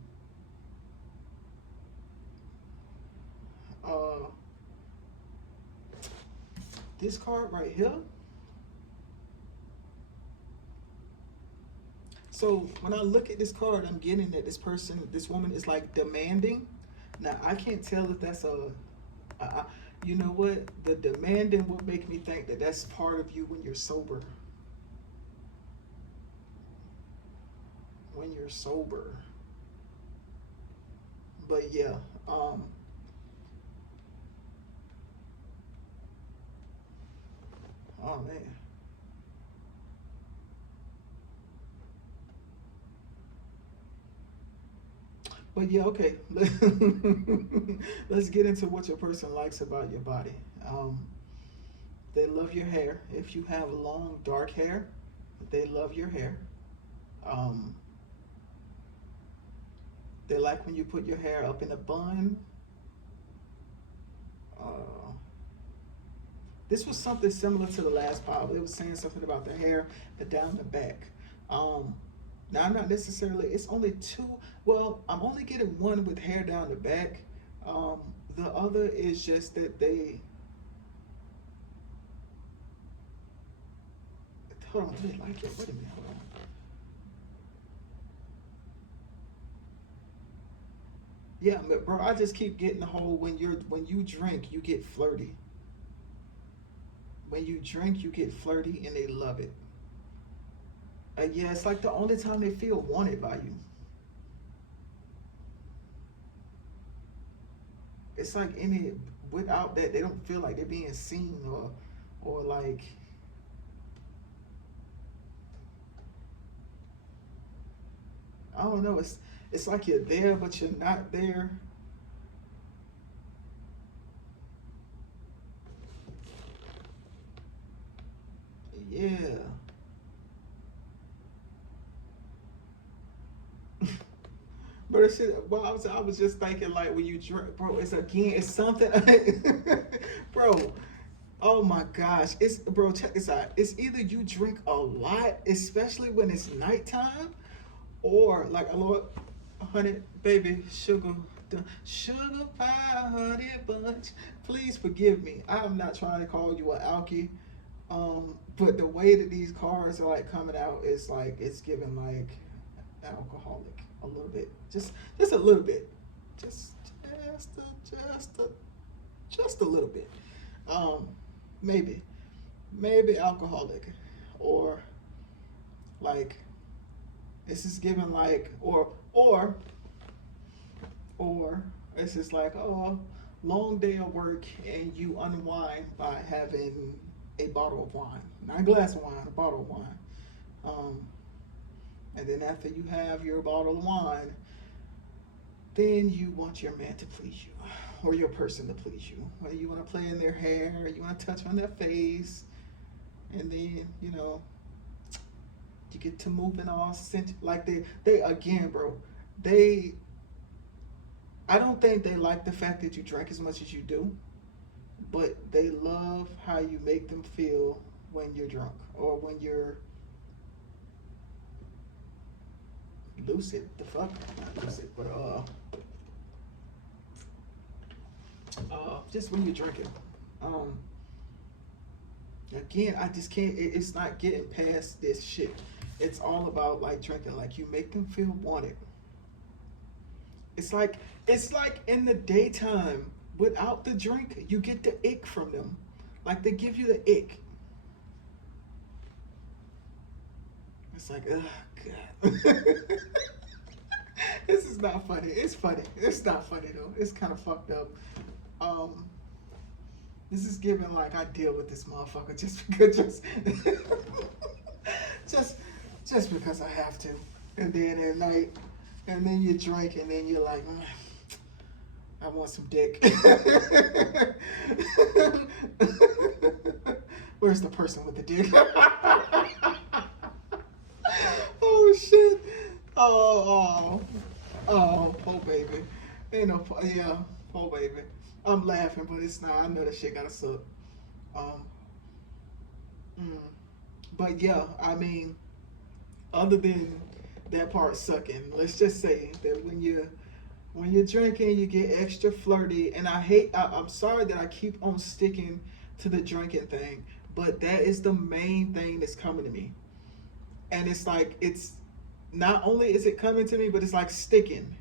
uh, this card right here. So when I look at this card, I'm getting that this woman is like demanding. Now I can't tell if that's I, you know what? The demanding will make me think that that's part of you when you're sober. When you're sober. But yeah, um, oh man. But yeah, okay. Let's get into what your person likes about your body. Um, they love your hair. If you have long, dark hair, they love your hair. Um, they like when you put your hair up in a bun. Uh, this was something similar to the last pile. It was saying something about the hair, but down the back. Um, Now I'm not necessarily. It's only two. Well, I'm only getting one with hair down the back. Um, the other is just that they. Hold on, do they like it? Wait a minute, hold on. Yeah, but bro, I just keep getting the whole when you drink, you get flirty. When you drink, you get flirty, and they love it. Yeah, it's like the only time they feel wanted by you. It's like any without that, they don't feel like they're being seen or like I don't know. It's like you're there, but you're not there. Yeah. But it's shit, well, I was just thinking like when you drink, bro. It's again, it's something, bro. Oh my gosh, it's bro. Check this out. It's either you drink a lot, especially when it's nighttime, or like a little honey, baby, sugar, sugar pie, honey bunch. Please forgive me. I'm not trying to call you an alkie, but the way that these cars are like coming out is like it's giving like alcoholic a little bit, just a little bit, just just just a just a little bit. Um, maybe maybe alcoholic, or like this is giving like or it's just like oh long day of work and you unwind by having a bottle of wine, not a glass of wine, a bottle of wine. Um, and then after you have your bottle of wine, then you want your man to please you or your person to please you. Whether you want to play in their hair, you want to touch on their face, and then you get to moving all like they again, bro. They I don't think they like the fact that you drink as much as you do, but they love how you make them feel when you're drunk or when you're lucid. The fuck, not lucid, but just when you're drinking. Um, Again, I just can't. It's not getting past this shit. It's all about like drinking. Like you make them feel wanted. It's like it's like in the daytime without the drink, you get the ick from them. Like they give you the ick. It's like, oh god. This is not funny. It's funny. It's not funny though. It's kind of fucked up. Um, this is giving like I deal with this motherfucker just because just just because I have to. And then at night, and then you drink, and then you're like, I want some dick. Where's the person with the dick? Oh shit! Oh, poor baby. Ain't no, yeah, poor baby. I'm laughing, but it's not. I know that shit gotta suck. Um, mm. But yeah, I mean, other than that part sucking, let's just say that when you're drinking, you get extra flirty, and I'm sorry that I keep on sticking to the drinking thing, but that is the main thing that's coming to me, and it's like it's not only is it coming to me, but it's like sticking.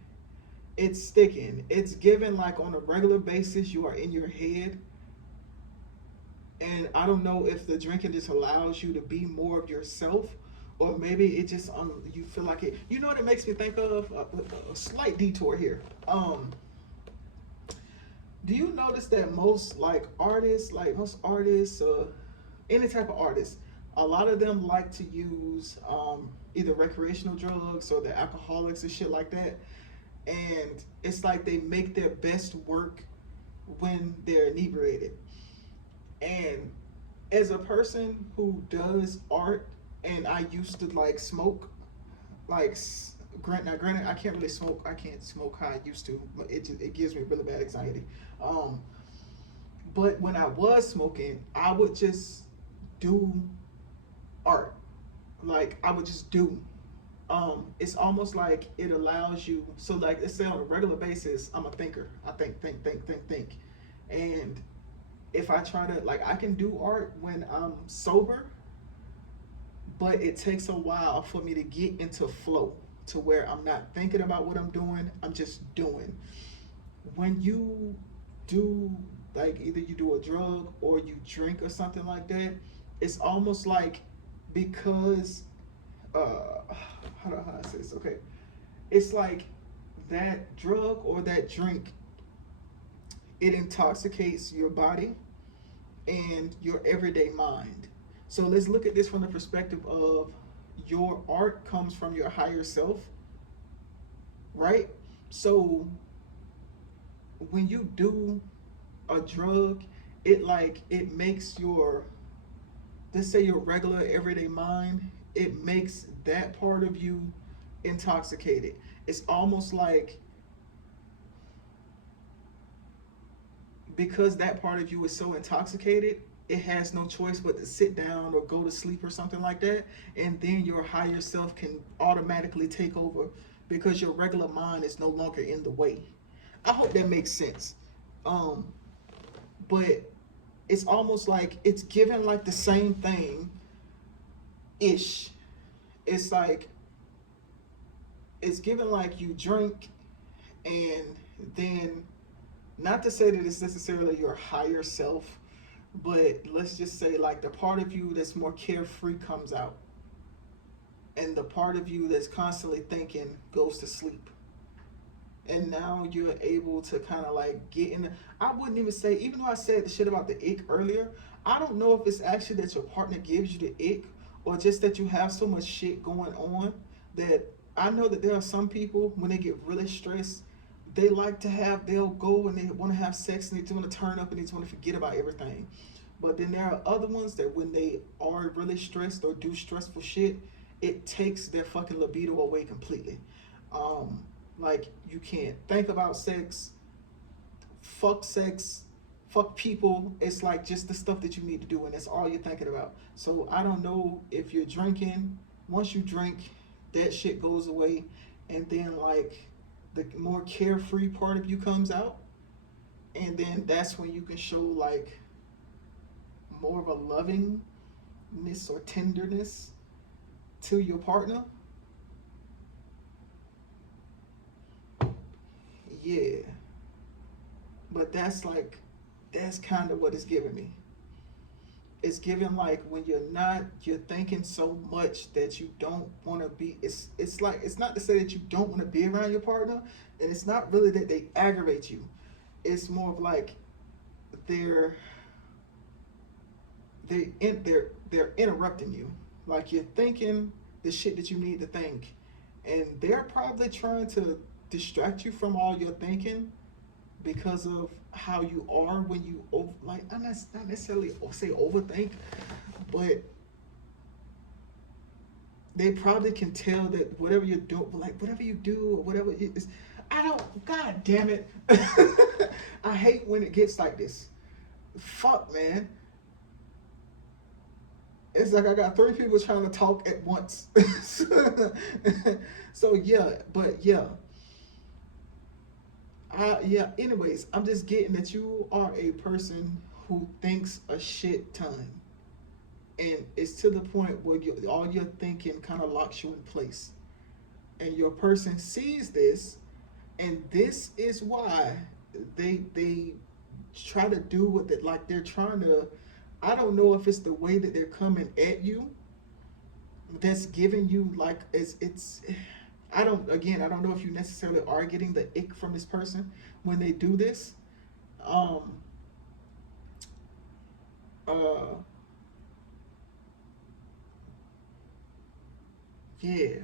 It's sticking. It's given like on a regular basis. You are in your head, and I don't know if the drinking just allows you to be more of yourself, or maybe it just you feel like it. You know what it makes me think of? A slight detour here. Do you notice that most most artists, any type of artist, a lot of them like to use either recreational drugs or the alcoholics and shit like that, and it's like they make their best work when they're inebriated. And as a person who does art, and I used to like smoke, like granted, I can't really smoke. I can't smoke how I used to. It gives me really bad anxiety. Um, but when I was smoking, I would just do art. Like I would just do. It's almost like it allows you. So like let's say on a regular basis, I'm a thinker. I think, and if I try to like I can do art when I'm sober, but it takes a while for me to get into flow to where I'm not thinking about what I'm doing. I'm just doing. when you do, like, either you do a drug or you drink or something like that, it's almost like, because how do I say this? Okay, it's like that drug or that drink, it intoxicates your body and your everyday mind. So let's look at this from the perspective of, your art comes from your higher self, right? So when you do a drug, it makes your, let's say, your regular everyday mind, it makes that part of you intoxicated. It's almost like, because that part of you is so intoxicated, it has no choice but to sit down or go to sleep or something like that, and then your higher self can automatically take over, because your regular mind is no longer in the way. I hope that makes sense. um but it's almost like it's given like the same thing ish. It's like, it's given like you drink, and then, not to say that it's necessarily your higher self, but let's just say like the part of you that's more carefree comes out, and the part of you that's constantly thinking goes to sleep. And now you're able to kind of like get in the, I wouldn't even say, even though I said the shit about the ick earlier, I don't know if it's actually that your partner gives you the ick, or just that you have so much shit going on, that I know that there are some people, when they get really stressed, they like to have, they'll go and they want to have sex, and they want to turn up, and they just want to forget about everything. But then there are other ones that when they are really stressed or do stressful shit, it takes their fucking libido away completely. Um, like, you can't think about sex, fuck people. It's like just the stuff that you need to do, and that's all you're thinking about. So I don't know if you're drinking. Once you drink, that shit goes away, and then like the more carefree part of you comes out, and then that's when you can show like more of a lovingness or tenderness to your partner. Yeah, but that's kind of what it's giving me. It's giving like, when you're thinking so much that you don't want to be, it's like, it's not to say that you don't want to be around your partner, and it's not really that they aggravate you. It's more of like, they're they're interrupting you. Like, you're thinking the shit that you need to think, and they're probably trying to distract you from all your thinking, because of how you are when you like, I'm not necessarily say overthink, but they probably can tell that whatever you do, like whatever you do or whatever it is, I don't. God damn it! I hate when it gets like this. Fuck, man. It's like I got three people trying to talk at once. So yeah, but yeah. Yeah, anyways, I'm just getting that you are a person who thinks a shit ton. And it's to the point where all your thinking kind of locks you in place. And your person sees this, and this is why they try to do what it, like they're trying to. I don't know if it's the way that they're coming at you that's giving you like, it's I don't, again, I don't know if you necessarily are getting the ick from this person when they do this. Um uh yeah,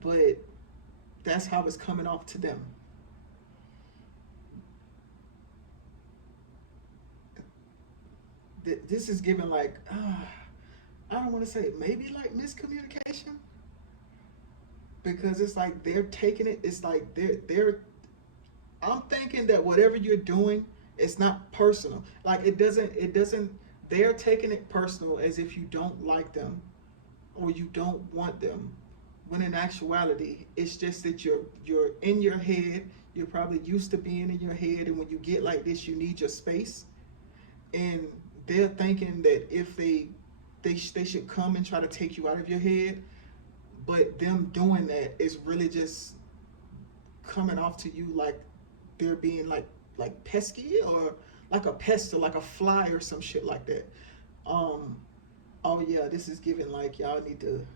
but that's how it's coming off to them. This is given like, I don't want to say it, maybe like miscommunication, because it's like they're taking it. It's like they're. I'm thinking that whatever you're doing, it's not personal. Like, it doesn't. They're taking it personal, as if you don't like them or you don't want them. When in actuality, it's just that you're in your head. You're probably used to being in your head, and when you get like this, you need your space. And they're thinking that if they should come and try to take you out of your head, but them doing that is really just coming off to you like they're being like pesky or like a pest or like a fly or some shit like that. Um, oh yeah, this is giving like y'all need to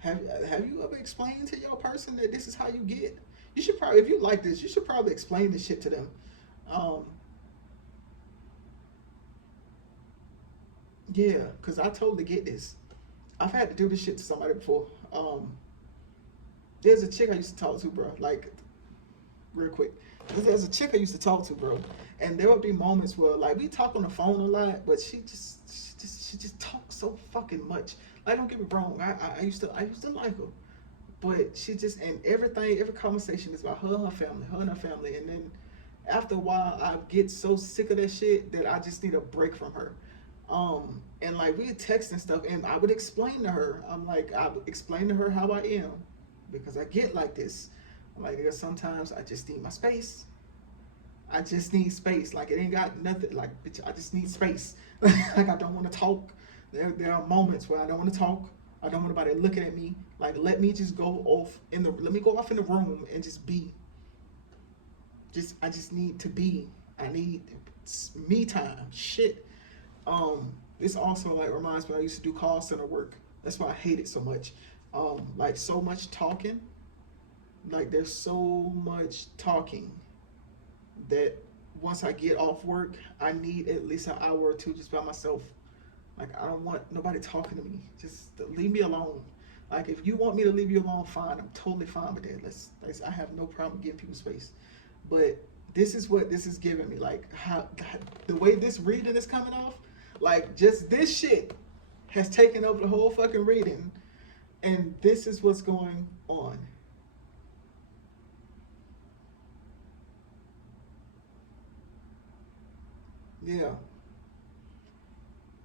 have you ever explained to your person that this is how you get? You should probably, if you like this, you should probably explain this shit to them. Um, yeah, cause I totally get this. I've had to do this shit to somebody before. There's a chick I used to talk to, bro. Like real quick. There's a chick I used to talk to, bro, and there would be moments where like we talk on the phone a lot, but she just talks so fucking much. Like don't get me wrong, I used to like her, but she just and everything, every conversation is about her and her family, and then after a while I get so sick of that shit that I just need a break from her. And like we text and stuff, and I would explain to her. I would explain to her how I am because I get like this. I'm like, there's sometimes I just need my space. I just need space. Like it ain't got nothing. Like bitch, I just need space. Like I don't want to talk. There are moments where I don't want to talk. I don't want nobody looking at me. Like let me just go off in the let me go off in the room and just be. I just need to be. I need me time. Shit. This also like reminds me I used to do call center work. That's why I hate it so much. Like so much talking. Like there's so much talking that once I get off work, I need at least an hour or two just by myself. Like I don't want nobody talking to me. Just leave me alone. Like if you want me to leave you alone, fine. I'm totally fine with that. I have no problem giving people space. But this is what this is giving me. Like how the way this reading is coming off, like just this shit has taken over the whole fucking reading, and this is what's going on. Yeah.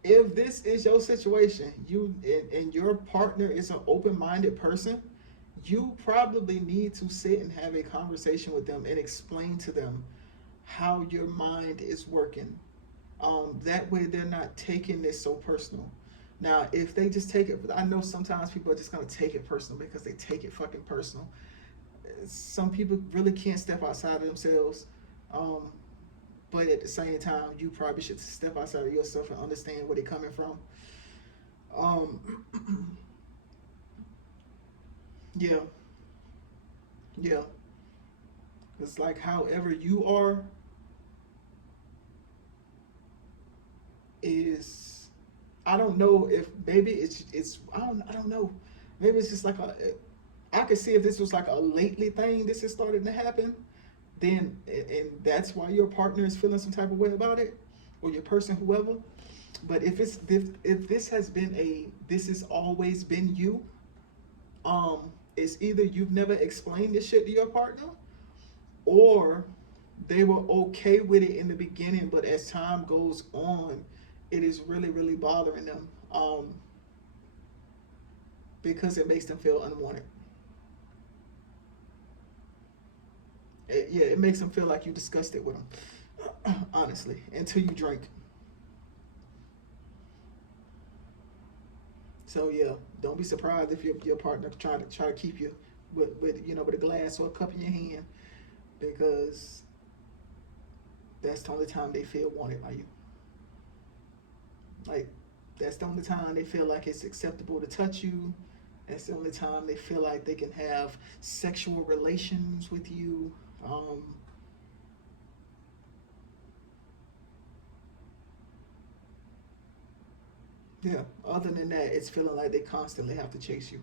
If this is your situation, and your partner is an open-minded person, you probably need to sit and have a conversation with them and explain to them how your mind is working. That way, they're not taking this so personal. Now, if they just take it, I know sometimes people are just gonna take it personal because they take it fucking personal. Some people really can't step outside of themselves. Um, but at the same time, you probably should step outside of yourself and understand where they're coming from. Um, yeah, yeah. It's like however you are is I don't know if maybe it's I don't know. Maybe it's just like I could see if this was like a lately thing this is starting to happen, then and that's why your partner is feeling some type of way about it, or your person, whoever. But if this has been a this has always been you, it's either you've never explained this shit to your partner, or they were okay with it in the beginning, but as time goes on, it is really really bothering them, because it makes them feel unwanted. Yeah, it makes them feel like you discussed it with them, honestly, until you drink. So yeah, don't be surprised if your partner try to keep you with a glass or a cup in your hand, because that's the only time they feel wanted by you. Like that's the only time they feel like it's acceptable to touch you. That's the only time they feel like they can have sexual relations with you. Um, yeah. Other than that, it's feeling like they constantly have to chase you.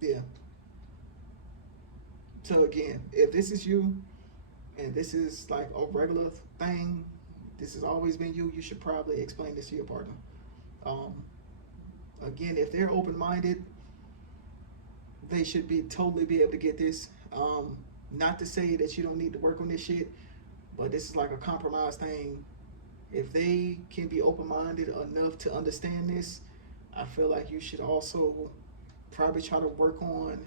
Yeah. So again, if this is you and this is like a regular thing, this has always been you, you should probably explain this to your partner. Um, Again, if they're open minded, they should be totally be able to get this. Not to say that you don't need to work on this shit, but this is like a compromise thing. If they can be open minded enough to understand this, I feel like you should also probably try to work on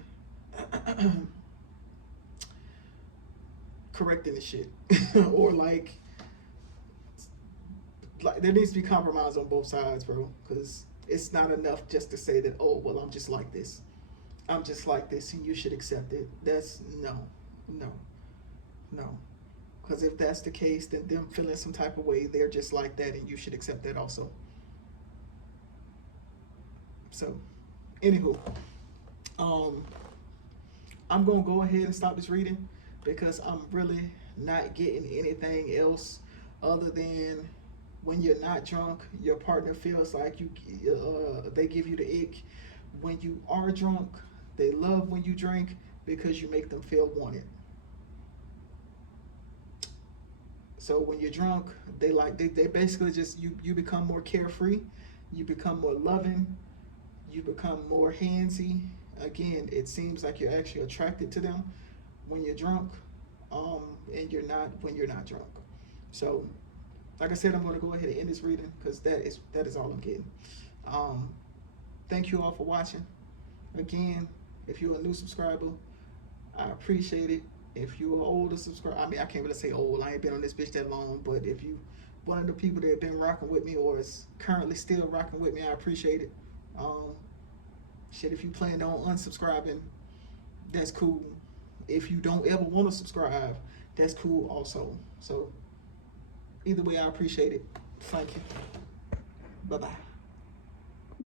correcting the shit, or like there needs to be compromise on both sides, bro. Because It's not enough just to say that, oh, well, I'm just like this. I'm just like this and you should accept it. That's no, no, no. Because if that's the case, then them feeling some type of way, they're just like that and you should accept that also. So, anywho, um, I'm going to go ahead and stop this reading because I'm really not getting anything else other than when you're not drunk, your partner feels like they give you the ick. When you are drunk, they love when you drink because you make them feel wanted. So when you're drunk, they basically just you become more carefree, you become more loving, you become more handsy. Again, it seems like you're actually attracted to them when you're drunk, and you're not when you're not drunk. So, like I said, I'm going to go ahead and end this reading because that is all I'm getting. Thank you all for watching. Again, if you're a new subscriber, I appreciate it. If you're an older subscriber, I mean, I can't really say old. I ain't been on this bitch that long, but if you one of the people that have been rocking with me or is currently still rocking with me, I appreciate it. Shit, if you plan on unsubscribing, that's cool. If you don't ever want to subscribe, that's cool also. So either way, I appreciate it. Thank you. Bye-bye.